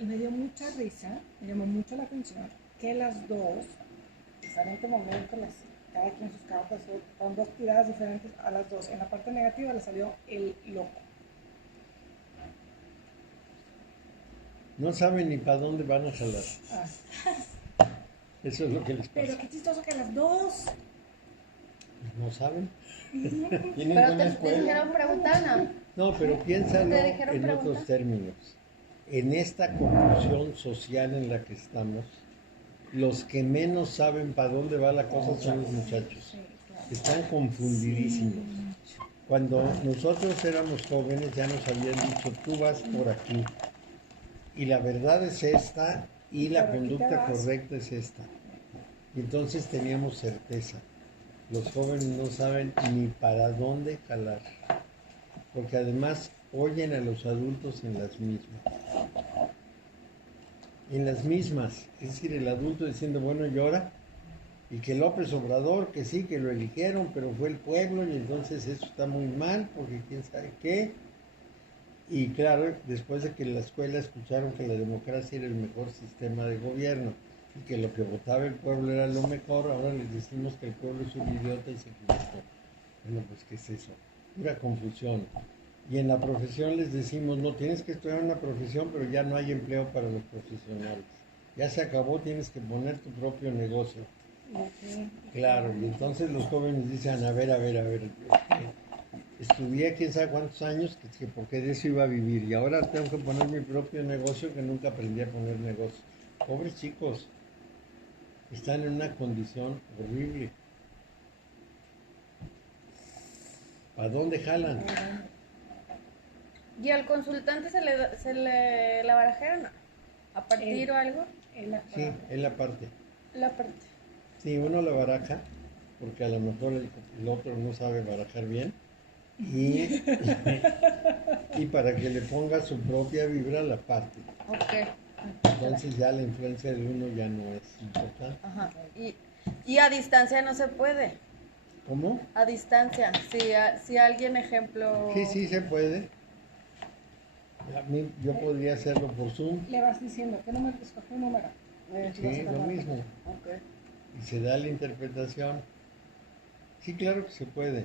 y me dio mucha risa, me llamó mucho la atención que las dos, en diferente momento, cada quien sus cartas, con dos tiradas diferentes a las dos. En la parte negativa le salió el loco. No saben ni para dónde van a jalar. Ah, Eso es lo que les pero pasa. qué chistoso que las dos. No saben. Tienen Pero buena te escuela. dijeron preguntar, ¿no? No, pero piénsalo ¿Te dijeron en pregunta? otros términos. En esta confusión social en la que estamos, los que menos saben para dónde va la cosa son los muchachos. Sí, claro. Están confundidísimos. Cuando nosotros éramos jóvenes ya nos habían dicho, tú vas por aquí. Y la verdad es esta y la Por aquí te conducta vas. correcta es esta. Y entonces teníamos certeza. Los jóvenes no saben ni para dónde jalar. Porque además oyen a los adultos en las mismas. En las mismas. Es decir, el adulto diciendo, bueno, llora. Y que López Obrador, que sí, que lo eligieron, pero fue el pueblo y entonces eso está muy mal, porque quién sabe qué. Y claro, después de que en la escuela escucharon que la democracia era el mejor sistema de gobierno y que lo que votaba el pueblo era lo mejor, ahora les decimos que el pueblo es un idiota y se equivocó. Bueno, pues ¿qué es eso? Pura confusión. Y en la profesión les decimos, no, tienes que estudiar una profesión, pero ya no hay empleo para los profesionales. Ya se acabó, tienes que poner tu propio negocio. Claro, y entonces los jóvenes dicen, a ver, estudié quién sabe cuántos años, que porque de eso iba a vivir, y ahora tengo que poner mi propio negocio que nunca aprendí a poner negocio. Pobres chicos, están en una condición horrible. ¿A dónde jalan? ¿Y al consultante se le la barajaron a partir o algo? Sí, es la parte. La parte. Sí, uno la baraja, porque a lo mejor el otro no sabe barajar bien, y para que le ponga su propia vibra la parte. Ok. Entonces ya la influencia del uno ya no es importante. Ajá. Y a distancia no se puede. ¿Cómo? A distancia. Si alguien, ejemplo. Sí se puede. A mí, yo podría hacerlo por Zoom. Le vas diciendo, ¿qué número? Escoge un número. Sí, lo mismo. Ok. Y se da la interpretación. Sí, claro que se puede.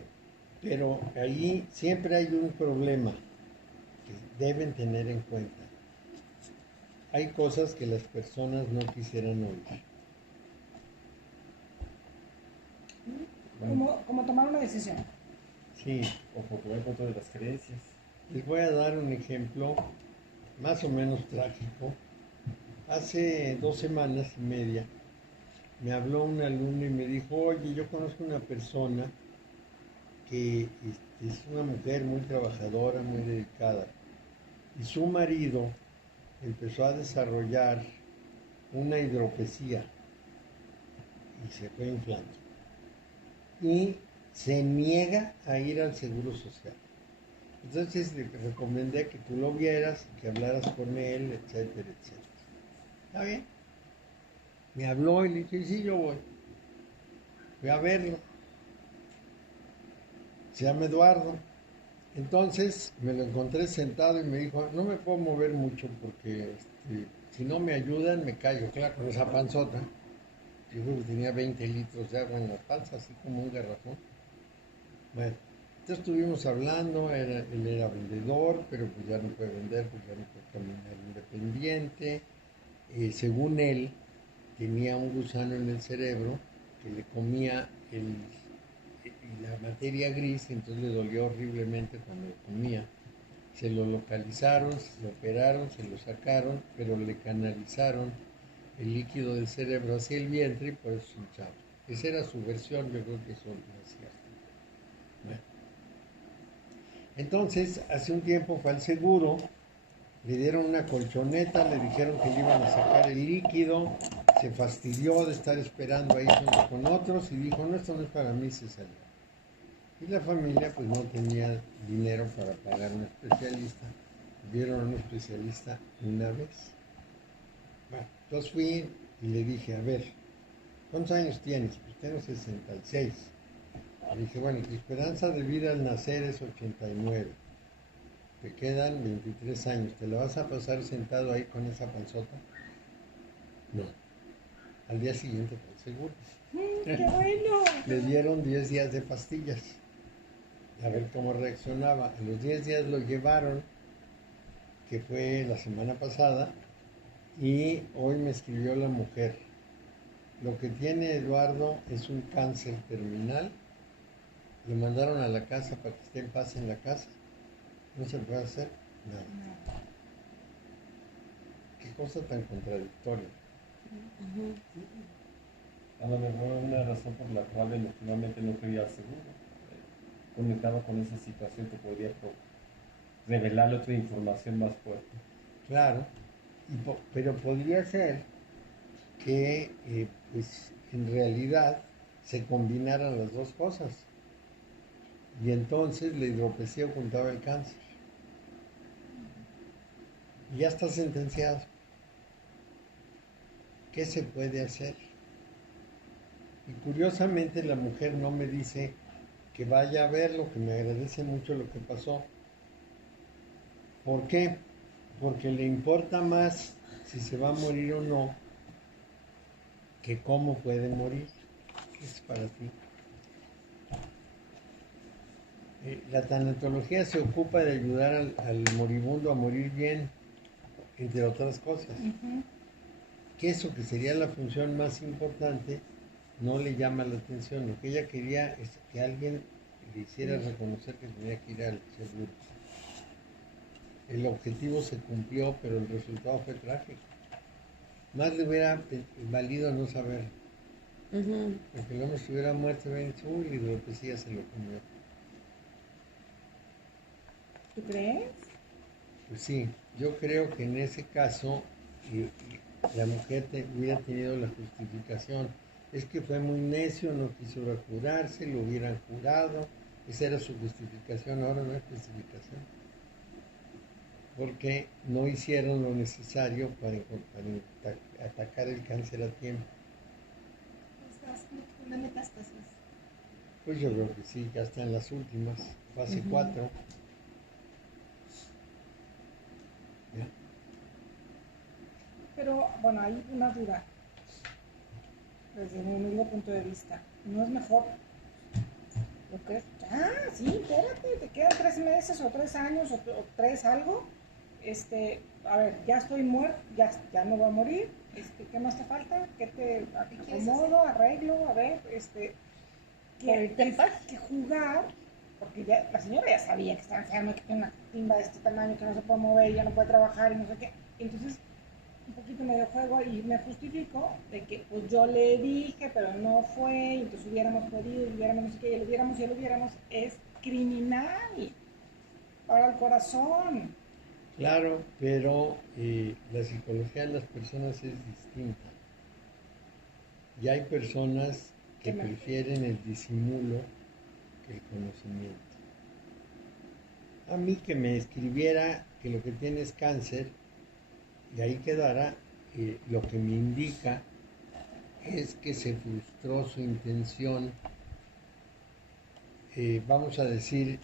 Pero ahí siempre hay un problema que deben tener en cuenta. Hay cosas que las personas no quisieran oír. Como tomar una decisión. Sí. O por el voto de las creencias. Les voy a dar un ejemplo más o menos trágico. Hace 2 semanas y media me habló un alumno y me dijo, oye, yo conozco una persona que es una mujer muy trabajadora, muy dedicada, y su marido empezó a desarrollar una hidropesía y se fue inflando. Y se niega a ir al Seguro Social. Entonces le recomendé que tú lo vieras, que hablaras con él, etcétera, etcétera. ¿Está bien? Me habló y le dije, sí, yo voy. Fui a verlo. Se llama Eduardo. Entonces me lo encontré sentado y me dijo, no me puedo mover mucho porque si no me ayudan me callo. Claro, con esa panzota. Yo creo que tenía 20 litros de agua en la panza, así como un garrafón. Bueno, entonces estuvimos hablando, él era vendedor, pero pues ya no puede vender, pues ya no puede caminar independiente. Según él, tenía un gusano en el cerebro que le comía la materia gris, entonces le dolió horriblemente cuando lo comía. Se lo localizaron, se lo operaron, se lo sacaron, pero le canalizaron el líquido del cerebro hacia el vientre y por eso se hinchaba. Esa era su versión, yo creo que eso no es cierto. Bueno. Entonces, hace un tiempo fue al seguro le dieron una colchoneta, le dijeron que le iban a sacar el líquido, se fastidió de estar esperando ahí junto con otros y dijo, no, esto no es para mí, se salió. Y la familia pues no tenía dinero para pagar un especialista. Vieron a un especialista una vez. Bueno, entonces fui y le dije, a ver, ¿cuántos años tienes? Pues tengo 66. Le dije, bueno, tu esperanza de vida al nacer es 89. Te quedan 23 años. ¿Te la vas a pasar sentado ahí con esa panzota? No. Al día siguiente, pues seguro. ¡Qué bueno! Le dieron 10 días de pastillas. A ver cómo reaccionaba. A los 10 días lo llevaron, que fue la semana pasada, y hoy me escribió la mujer. Lo que tiene Eduardo es un cáncer terminal. Lo mandaron a la casa para que esté en paz en la casa. No se puede hacer nada. Qué cosa tan contradictoria. A lo mejor una razón por la cual emocionalmente no quería el seguro. Conectaba con esa situación que podría revelar otra información más fuerte. Claro, pero podría ser que pues en realidad se combinaran las dos cosas. Y entonces la hidropesía ocultaba el cáncer. Y ya está sentenciado. ¿Qué se puede hacer? Y curiosamente la mujer no me dice que vaya a verlo, que me agradece mucho lo que pasó. ¿Por qué? Porque le importa más si se va a morir o no que cómo puede morir. ¿Qué es para ti? La tanatología se ocupa de ayudar al moribundo a morir bien, entre otras cosas. Que eso que sería la función más importante no le llama la atención. Lo que ella quería es que alguien le hiciera reconocer que tenía que ir al seguro. El objetivo se cumplió, pero el resultado fue trágico. Más le hubiera valido no saber. Porque el hombre si hubiera muerto, hubiera dicho, uy, la hidropesía se lo comió. ¿Tú crees? Pues sí, yo creo que en ese caso la mujer hubiera tenido la justificación. Es que fue muy necio, no quiso curarse, lo hubieran curado. Esa era su justificación, ahora no hay justificación. Porque no hicieron lo necesario para atacar el cáncer a tiempo. Una metástasis. Pues yo creo que sí, ya está en las últimas, fase 4. ¿Ya? Pero, bueno, hay una duda. Desde mi humilde punto de vista. ¿No es mejor lo que es? Sí, espérate, te quedan 3 meses o 3 años o 3 algo. A ver, ya estoy muerto, ya no voy a morir. ¿Qué más te falta? ¿Qué te acomodo, arreglo? A ver, que jugar, porque ya la señora ya sabía que estaba enferma, que tiene una timba de este tamaño, que no se puede mover, ya no puede trabajar y no sé qué. Entonces, un poquito medio juego y me justifico de que pues yo le dije, pero no fue, y entonces hubiéramos podido, hubiéramos no sé qué, y lo hubiéramos, es criminal para el corazón. Claro, pero la psicología de las personas es distinta. Y hay personas que prefieren el disimulo que el conocimiento. A mí que me escribiera que lo que tiene es cáncer, y ahí quedara, lo que me indica es que se frustró su intención, vamos a decir,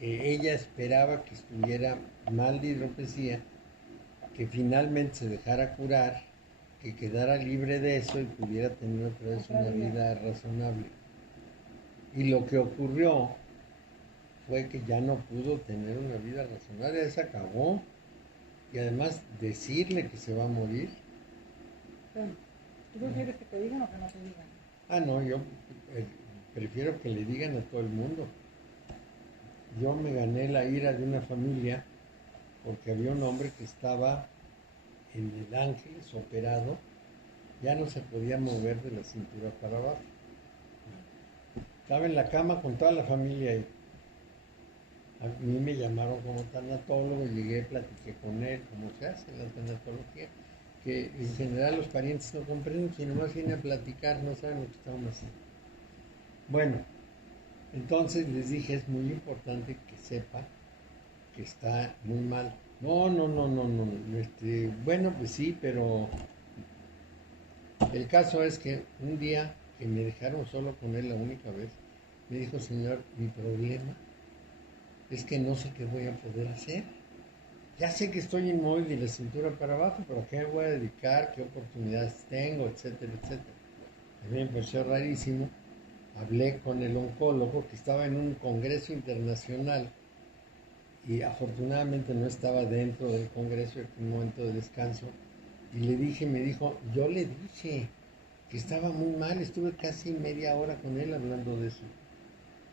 ella esperaba que estuviera mal de hidropesía, que finalmente se dejara curar, que quedara libre de eso y pudiera tener otra vez una vida razonable. Y lo que ocurrió fue que ya no pudo tener una vida razonable, se acabó. Y además decirle que se va a morir. ¿Tú prefieres que te digan o que no te digan? No, yo prefiero que le digan a todo el mundo. Yo me gané la ira de una familia porque había un hombre que estaba en el Ángeles operado, ya no se podía mover de la cintura para abajo. Estaba en la cama con toda la familia ahí. A mí me llamaron como tanatólogo, llegué, platiqué con él, como se hace en la tanatología, que en general los parientes no comprenden, sino más vienen a platicar, no saben lo que estamos haciendo. Bueno, entonces les dije, es muy importante que sepa que está muy mal. No, bueno, pues sí, pero el caso es que un día que me dejaron solo con él la única vez, me dijo, señor, mi problema es que no sé qué voy a poder hacer. Ya sé que estoy inmóvil y la cintura para abajo, pero ¿a qué me voy a dedicar? ¿Qué oportunidades tengo? Etcétera, etcétera. A mí me pareció rarísimo. Hablé con el oncólogo que estaba en un congreso internacional y afortunadamente no estaba dentro del congreso en un momento de descanso. Y le dije, me dijo, yo le dije que estaba muy mal, estuve casi media hora con él hablando de eso.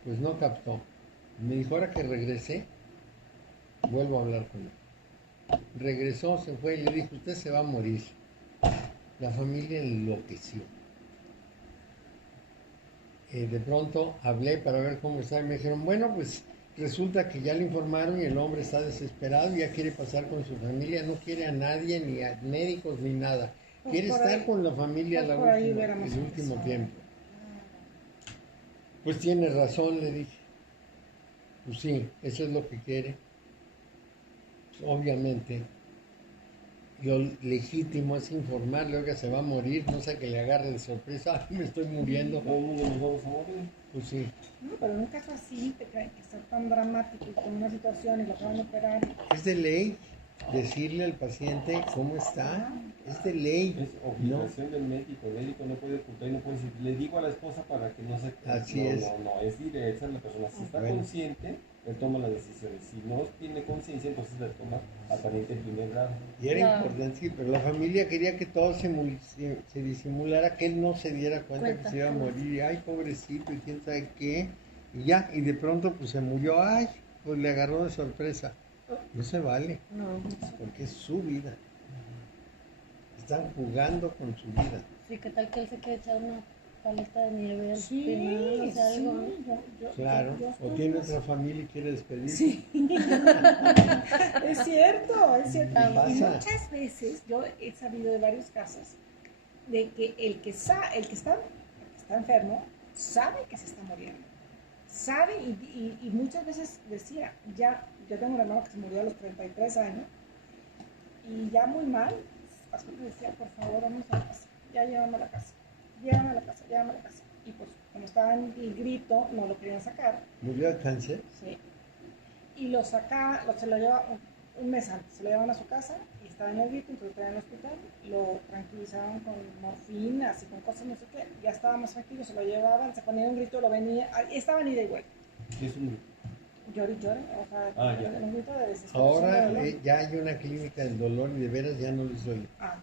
Pues no captó. Me dijo, ahora que regresé, vuelvo a hablar con él. Regresó, se fue y le dijo, usted se va a morir. La familia enloqueció. De pronto hablé para ver cómo estaba y me dijeron, bueno, pues resulta que ya le informaron y el hombre está desesperado, ya quiere pasar con su familia, no quiere a nadie, ni a médicos, ni nada. Quiere estar con la familia el último tiempo. Pues tiene razón, le dije. Pues sí, eso es lo que quiere. Pues obviamente, lo legítimo es informarle, oiga, se va a morir, no sé, que le agarre de sorpresa, ay, me estoy muriendo. Todo el mundo nos vamos a morir. Pues sí. No, pero en un caso así, te creen que ser tan dramático y con una situación y lo acaban de operar. Es de ley decirle al paciente cómo está. Es de ley. Es obligación del médico. El médico no puede ocultar y no puede decir, le digo a la esposa para que no se... Así no, es. No, es directa la persona. Si está Bueno. consciente, él toma las decisiones. Si no tiene conciencia, entonces la toma a pariente en primer grado. Y era Claro. importante, sí, pero la familia quería que todo se disimulara, que él no se diera cuenta que se iba a morir. Y, ay, pobrecito, y quién sabe qué. Y ya, y de pronto pues se murió. Ay, pues le agarró de sorpresa. No se vale, No. porque es su vida. Están jugando con su vida. Sí, ¿qué tal que él se quiere echar una paleta de nieve al Sí, final? O sea, algo. Claro, o tiene otra familia y quiere despedirse. Sí. Es cierto, es cierto. ¿Qué Y pasa? muchas veces yo he sabido de varios casos de que el que está enfermo sabe que se está muriendo. Sabe y muchas veces decía, yo tengo un hermano que se murió a los 33 años y ya muy mal, hasta que decía, por favor, vamos a la casa, ya llévame a la casa, llévame a la casa, llévame a la casa. Y pues como estaba en el grito, no lo querían sacar. ¿Murió de cáncer? Sí. Y se lo lleva un mes antes, se lo llevaban a su casa y estaba en el grito, entonces estaba en el hospital, lo tranquilizaban con morfinas y con cosas no sé qué, ya estaba más tranquilo, se lo llevaban, se ponía un grito, lo venía, estaban ida y vuelta. ¿Qué es un... Llore, o sea, ya. un grito de desesperación. Ahora de dolor. ya hay una clínica del dolor y de veras ya no les duele. Bueno,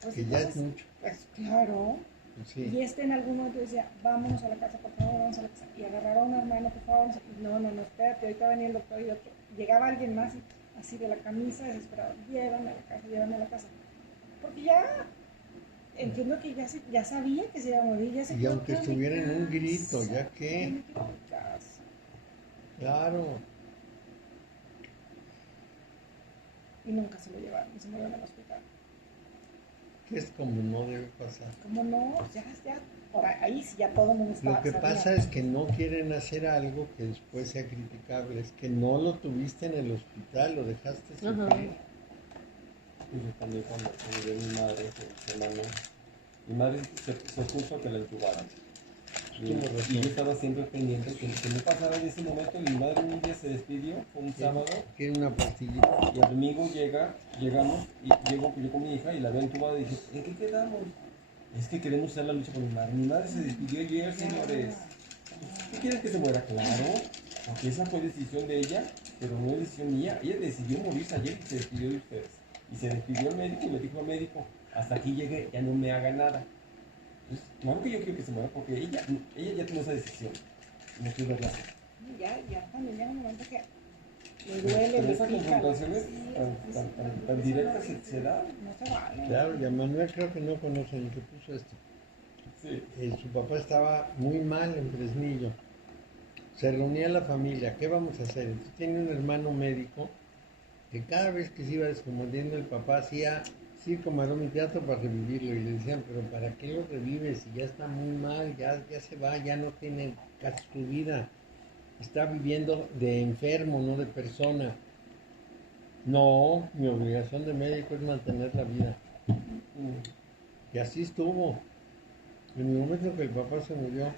pues Que ya es entonces, mucho. pues claro. Pues sí. Y en algún momento decía, vámonos a la casa, por favor, vamos a la casa. Y agarraron a un hermano, por favor, no, espérate, ahorita va a venir el doctor y otro. Llegaba alguien más y así de la camisa, desesperado, llévame a la casa. Porque ya, entiendo que ya sabía que se iba a morir, ya se Y quedó, aunque "Quiero mi estuviera en un casa, grito, ¿ya qué? yo me quiero mi casa". Claro. Y nunca se lo llevaron, y se murió en el hospital. Que es como no debe pasar. ¿Cómo no? Ya, por ahí sí ya todo el mundo está. Lo que pasa es que no quieren hacer algo que después sea criticable. Es que no lo tuviste en el hospital, lo dejaste sufrir. Yo también cuando murió mi madre, su hermano, mi madre se opuso a que la entubaran. Y yo estaba siempre pendiente que no pasara en ese momento. Mi madre un día se despidió, fue un sábado, Quiere una pastillita. y el domingo llegamos, y llego yo con mi hija y la veo entubada y dije, ¿en qué quedamos? Es que queremos hacer la lucha por mi madre. Mi madre se despidió ayer, señores. ¿Qué quieres que se muera? Claro, porque esa fue decisión de ella, pero no es decisión mía. Ella decidió morirse ayer y se despidió de ustedes. Y se despidió el médico y le dijo al médico, hasta aquí llegué, ya no me haga nada. Entonces, claro que yo quiero que se muera porque ella ya tomó esa decisión. No quiero verla así. Ya también llega un momento que le duele, Pero le esas pica. confrontaciones Sí, tan directas se dan. No se vale. Claro, y a Manuel creo que no conoce el que puso esto. Sí. Su papá estaba muy mal en Fresnillo se reunía la familia, ¿qué vamos a hacer? Entonces tiene un hermano médico que cada vez que se iba descomponiendo el papá hacía circo, maroma y teatro para revivirlo, y le decían, pero ¿para qué lo revives? Si ya está muy mal, ya se va, ya no tiene casi su vida, está viviendo de enfermo, no de persona. No, mi obligación de médico es mantener la vida. Y así estuvo. En el momento que el papá se murió,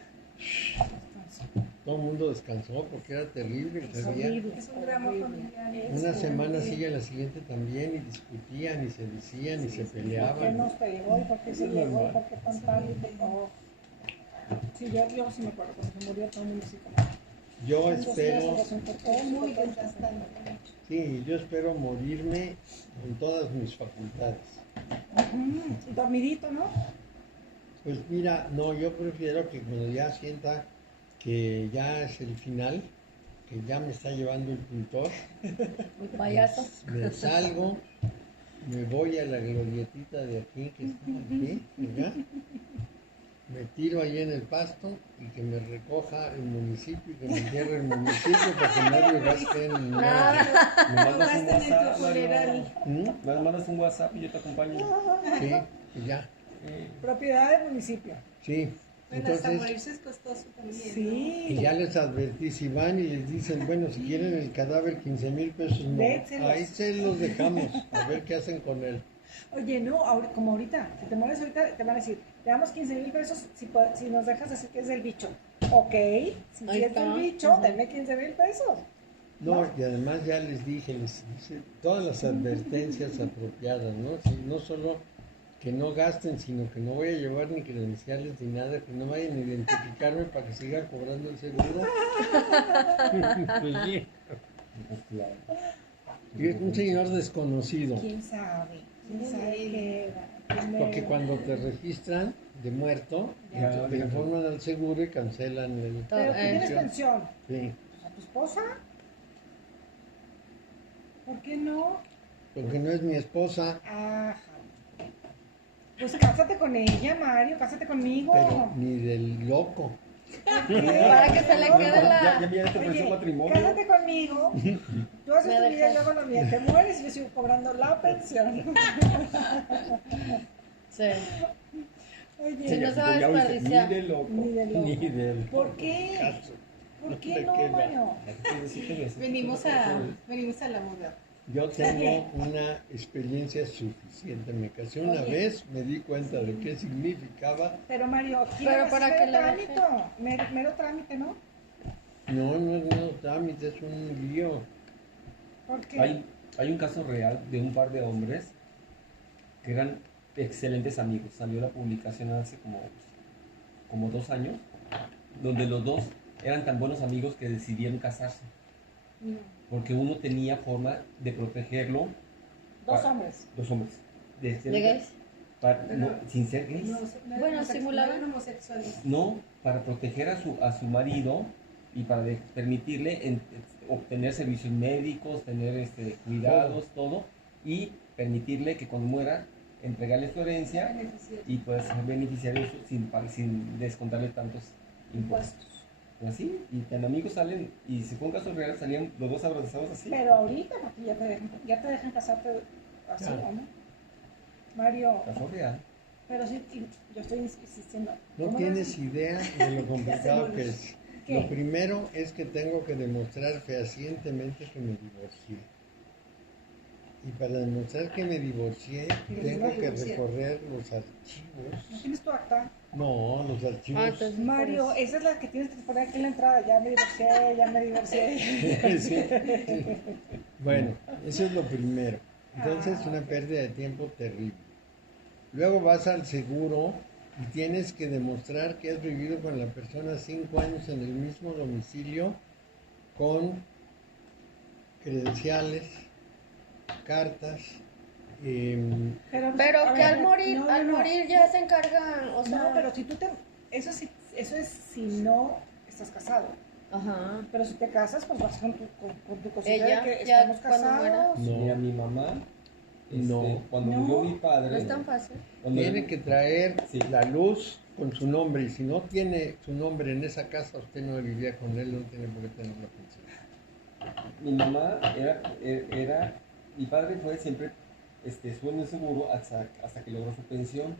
todo el mundo descansó porque era terrible. Es horrible. Es un drama familiar. Una semana sigue la siguiente también, y discutían y se decían y se ¿Por qué peleaban. nos pegó y por qué se llegó y por qué tan tal y por favor? Sí, yo sí me acuerdo cuando se murió todo el mundo así como. Yo espero, Es muy desgastante. sí, yo espero morirme con todas mis facultades. Dormidito, ¿no? Pues mira, no, yo prefiero que cuando ya sienta que ya es el final, que ya me está llevando el pintor, Muy payaso. me salgo, me voy a la glorietita de aquí, que está aquí, ¿verdad? Me tiro ahí en el pasto y que me recoja el municipio y que me entierre el municipio para que nadie gaste en nada. Me mandas un WhatsApp, ¿Mm? me mandas un WhatsApp y yo te acompaño. Sí, y ya, Propiedad del municipio. sí. Bueno, hasta Entonces, morirse es costoso también. Sí. y ya les advertí, si van y les dicen, bueno, si quieren el cadáver 15,000 pesos, no, Dénselos. ahí se los dejamos, a ver qué hacen con él. Oye, no, como ahorita, si te mueres ahorita, te van a decir, te damos 15,000 pesos si nos dejas decir que es del bicho. Ok, si Ahí es está. del bicho, denme 15,000 pesos. No, y además ya les dije, les hice todas las advertencias apropiadas, ¿no? Si no solo que no gasten, sino que no voy a llevar ni credenciales ni nada, que no vayan a identificarme para que siga cobrando el seguro. Pues sí. Pues claro. Y es un señor desconocido, ¿Quién sabe? ¿Quién sabe qué era? ¿Quién porque era? cuando te registran de muerto, Ya, te informan al seguro y cancelan el... Pero tú tienes pensión. Sí, ¿A tu esposa? ¿Por qué no? porque no es mi esposa, Ajá. Pues cásate con ella, Mario, cásate conmigo. pero ni del loco. Para que se le quede Ya, la. ya te ofreció Oye, matrimonio. cásate conmigo, tú haces Me tu vida dejas. y luego la mía, te mueres y yo sigo cobrando la pensión. Sí. Oye, Si no se va a desperdiciar. Ni de loco. Ni de loco. Ni del ¿Por qué? caso. ¿Por qué ¿De no, qué va? Mario? Venimos a la muda. Yo tengo una experiencia suficiente. Me casé una Oye. vez, me di cuenta de qué significaba. Pero Mario, aquí Pero es para mero que le trámite, mero trámite, ¿no? No, no es un trámite, es un lío. Porque Hay un caso real de un par de hombres que eran excelentes amigos. Salió la publicación hace como 2 años, donde los dos eran tan buenos amigos que decidieron casarse. Porque uno tenía forma de protegerlo. dos pa- hombres. Dos hombres. ¿De gays? Sin ser gays. Bueno, simulaban. homosexuales. No, para proteger a su marido y para permitirle obtener servicios médicos, tener cuidados, todo, y permitirle que cuando muera, entregarle su herencia y pues ser beneficiario de eso sin descontarle tantos impuestos. Pues así, y tan amigos salen, y si fue un caso real, salían los dos abrazados así. Pero ahorita, porque ya te dejan casarte así, Claro. ¿no? Mario, Caso real. pero sí, yo estoy insistiendo. No ¿Cómo tienes idea de lo complicado que es. ¿Qué? Lo primero es que tengo que demostrar fehacientemente que me divorcié. Y para demostrar que me divorcié, tengo que recorrer los ¿No archivos. tienes tu acta? No, los archivos. Ah, entonces, Mario, pues, esa es la que tienes que poner aquí en la entrada. Ya me divorcié, ya me divorcié. Sí. Bueno, eso es lo primero. Entonces, Ah, una ok. pérdida de tiempo terrible. Luego vas al seguro y tienes que demostrar que has vivido con la persona 5 años en el mismo domicilio con credenciales, cartas. Pero a que ver, al morir, no, no, al no. morir ya se encargan, o sea. No, pero si tú te... Eso es si no estás casado. Ajá. Pero si te casas, pues vas con tu cosita Ella, de que ya estamos cuando muera. casados. No. Ni a mi mamá, No. Cuando No. murió mi padre, No es tan fácil. cuando- Tiene que traer Sí. la luz con su nombre, y si no tiene su nombre en esa casa, usted no vivía con él, no tiene por qué tener la pensión. mi mamá mi padre fue siempre, estuvo en el seguro hasta que logró su pensión.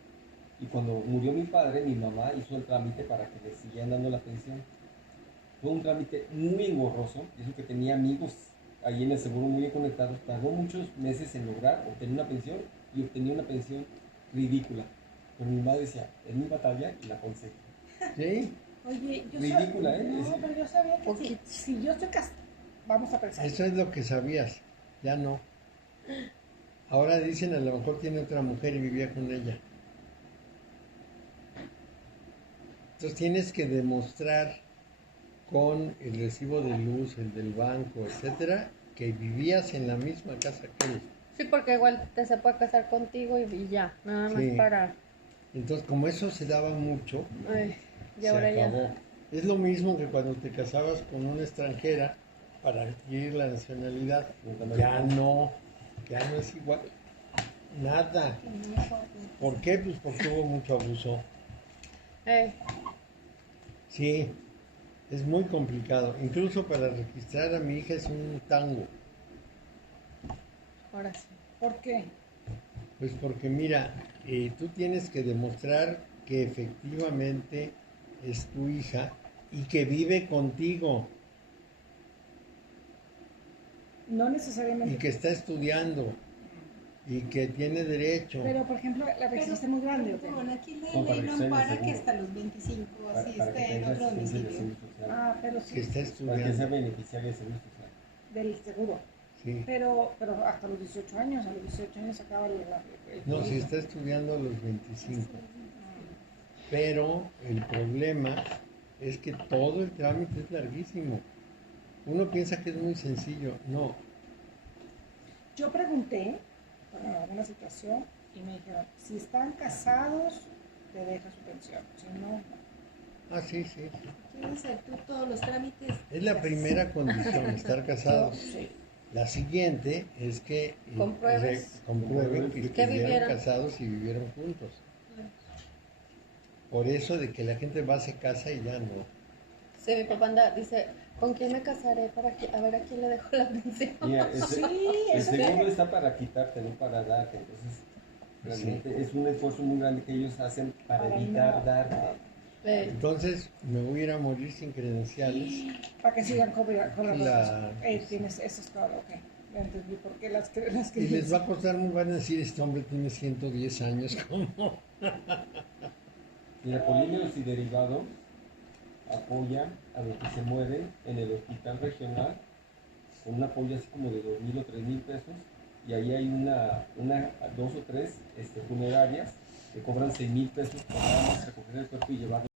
Y cuando murió mi padre, mi mamá hizo el trámite para que le siguieran dando la pensión. Fue un trámite muy engorroso, y eso que tenía amigos ahí en el seguro muy bien conectados. Tardó muchos meses en lograr obtener una pensión, y obtenía una pensión ridícula. Pero mi madre decía, es mi batalla y la conseguí. ¿Sí? Oye, yo Ridícula, ¿eh? No, pero yo sabía que si yo estoy casada, vamos a pensar. Eso es lo que sabías, ya no. Ahora dicen, a lo mejor tiene otra mujer y vivía con ella. Entonces tienes que demostrar con el recibo de luz, el del banco, etcétera, que vivías en la misma casa que él. Sí, porque igual se puede casar contigo y ya, nada más Sí. para... Entonces, como eso se daba mucho, Ay, y se ahora ya. acabó. Es lo mismo que cuando te casabas con una extranjera para adquirir la nacionalidad. Ya no es igual. Nada. ¿Por qué? Pues porque hubo mucho abuso. Sí, es muy complicado. Incluso para registrar a mi hija es un tango. Ahora sí. ¿Por qué? Pues porque mira, tú tienes que demostrar que efectivamente es tu hija y que vive contigo No y necesariamente. que está estudiando y que tiene derecho. Pero, por ejemplo, la registraste muy grande, ¿o qué? Bueno, aquí la No, para ley no registrar el ampara que seguro. hasta los 25 así Para que esté en tengas otro licencia de domicilio. seguro social. Ah, pero Que sí, está Para que sea estudiando. beneficiario de seguro social. del seguro. Sí. Pero hasta los 18 años, a los 18 años acaba el No, si está estudiando a los 25. Pero el problema es que todo el trámite es larguísimo. Uno piensa que es muy sencillo. No. Yo pregunté por alguna situación y me dijeron, si están casados, te deja su pensión. Si no, no. Ah, sí, sí. Quieres hacer tú todos los trámites. Es la primera condición, estar casados. Sí. La siguiente es que Compruebes. comprueben que Que estuvieron vivieron. casados y vivieron juntos. Por eso de que la gente va, se casa y ya no. Sí, mi papá dice, ¿con quién me casaré para que, a ver a quién le dejo la pensión? Mira, Sí, el eso seguro que- está para quitarte, no para darte. Entonces, realmente es un esfuerzo muy grande que ellos hacen para Para evitar no. darte. Entonces me voy a ir a morir sin credenciales. Para que sigan cobrando. Claro. Tienes, eso es todo, ok. Ya entendí por qué las Y les va a costar muy, van a decir, este hombre tiene 110 años, ¿cómo? Mira, Polímeros y Derivados apoya a los que se mueren en el hospital regional con un apoyo así como de 2,000 o 3,000 pesos, y ahí hay dos o tres funerarias que cobran 6,000 pesos por nada más recoger el cuerpo y llevarlo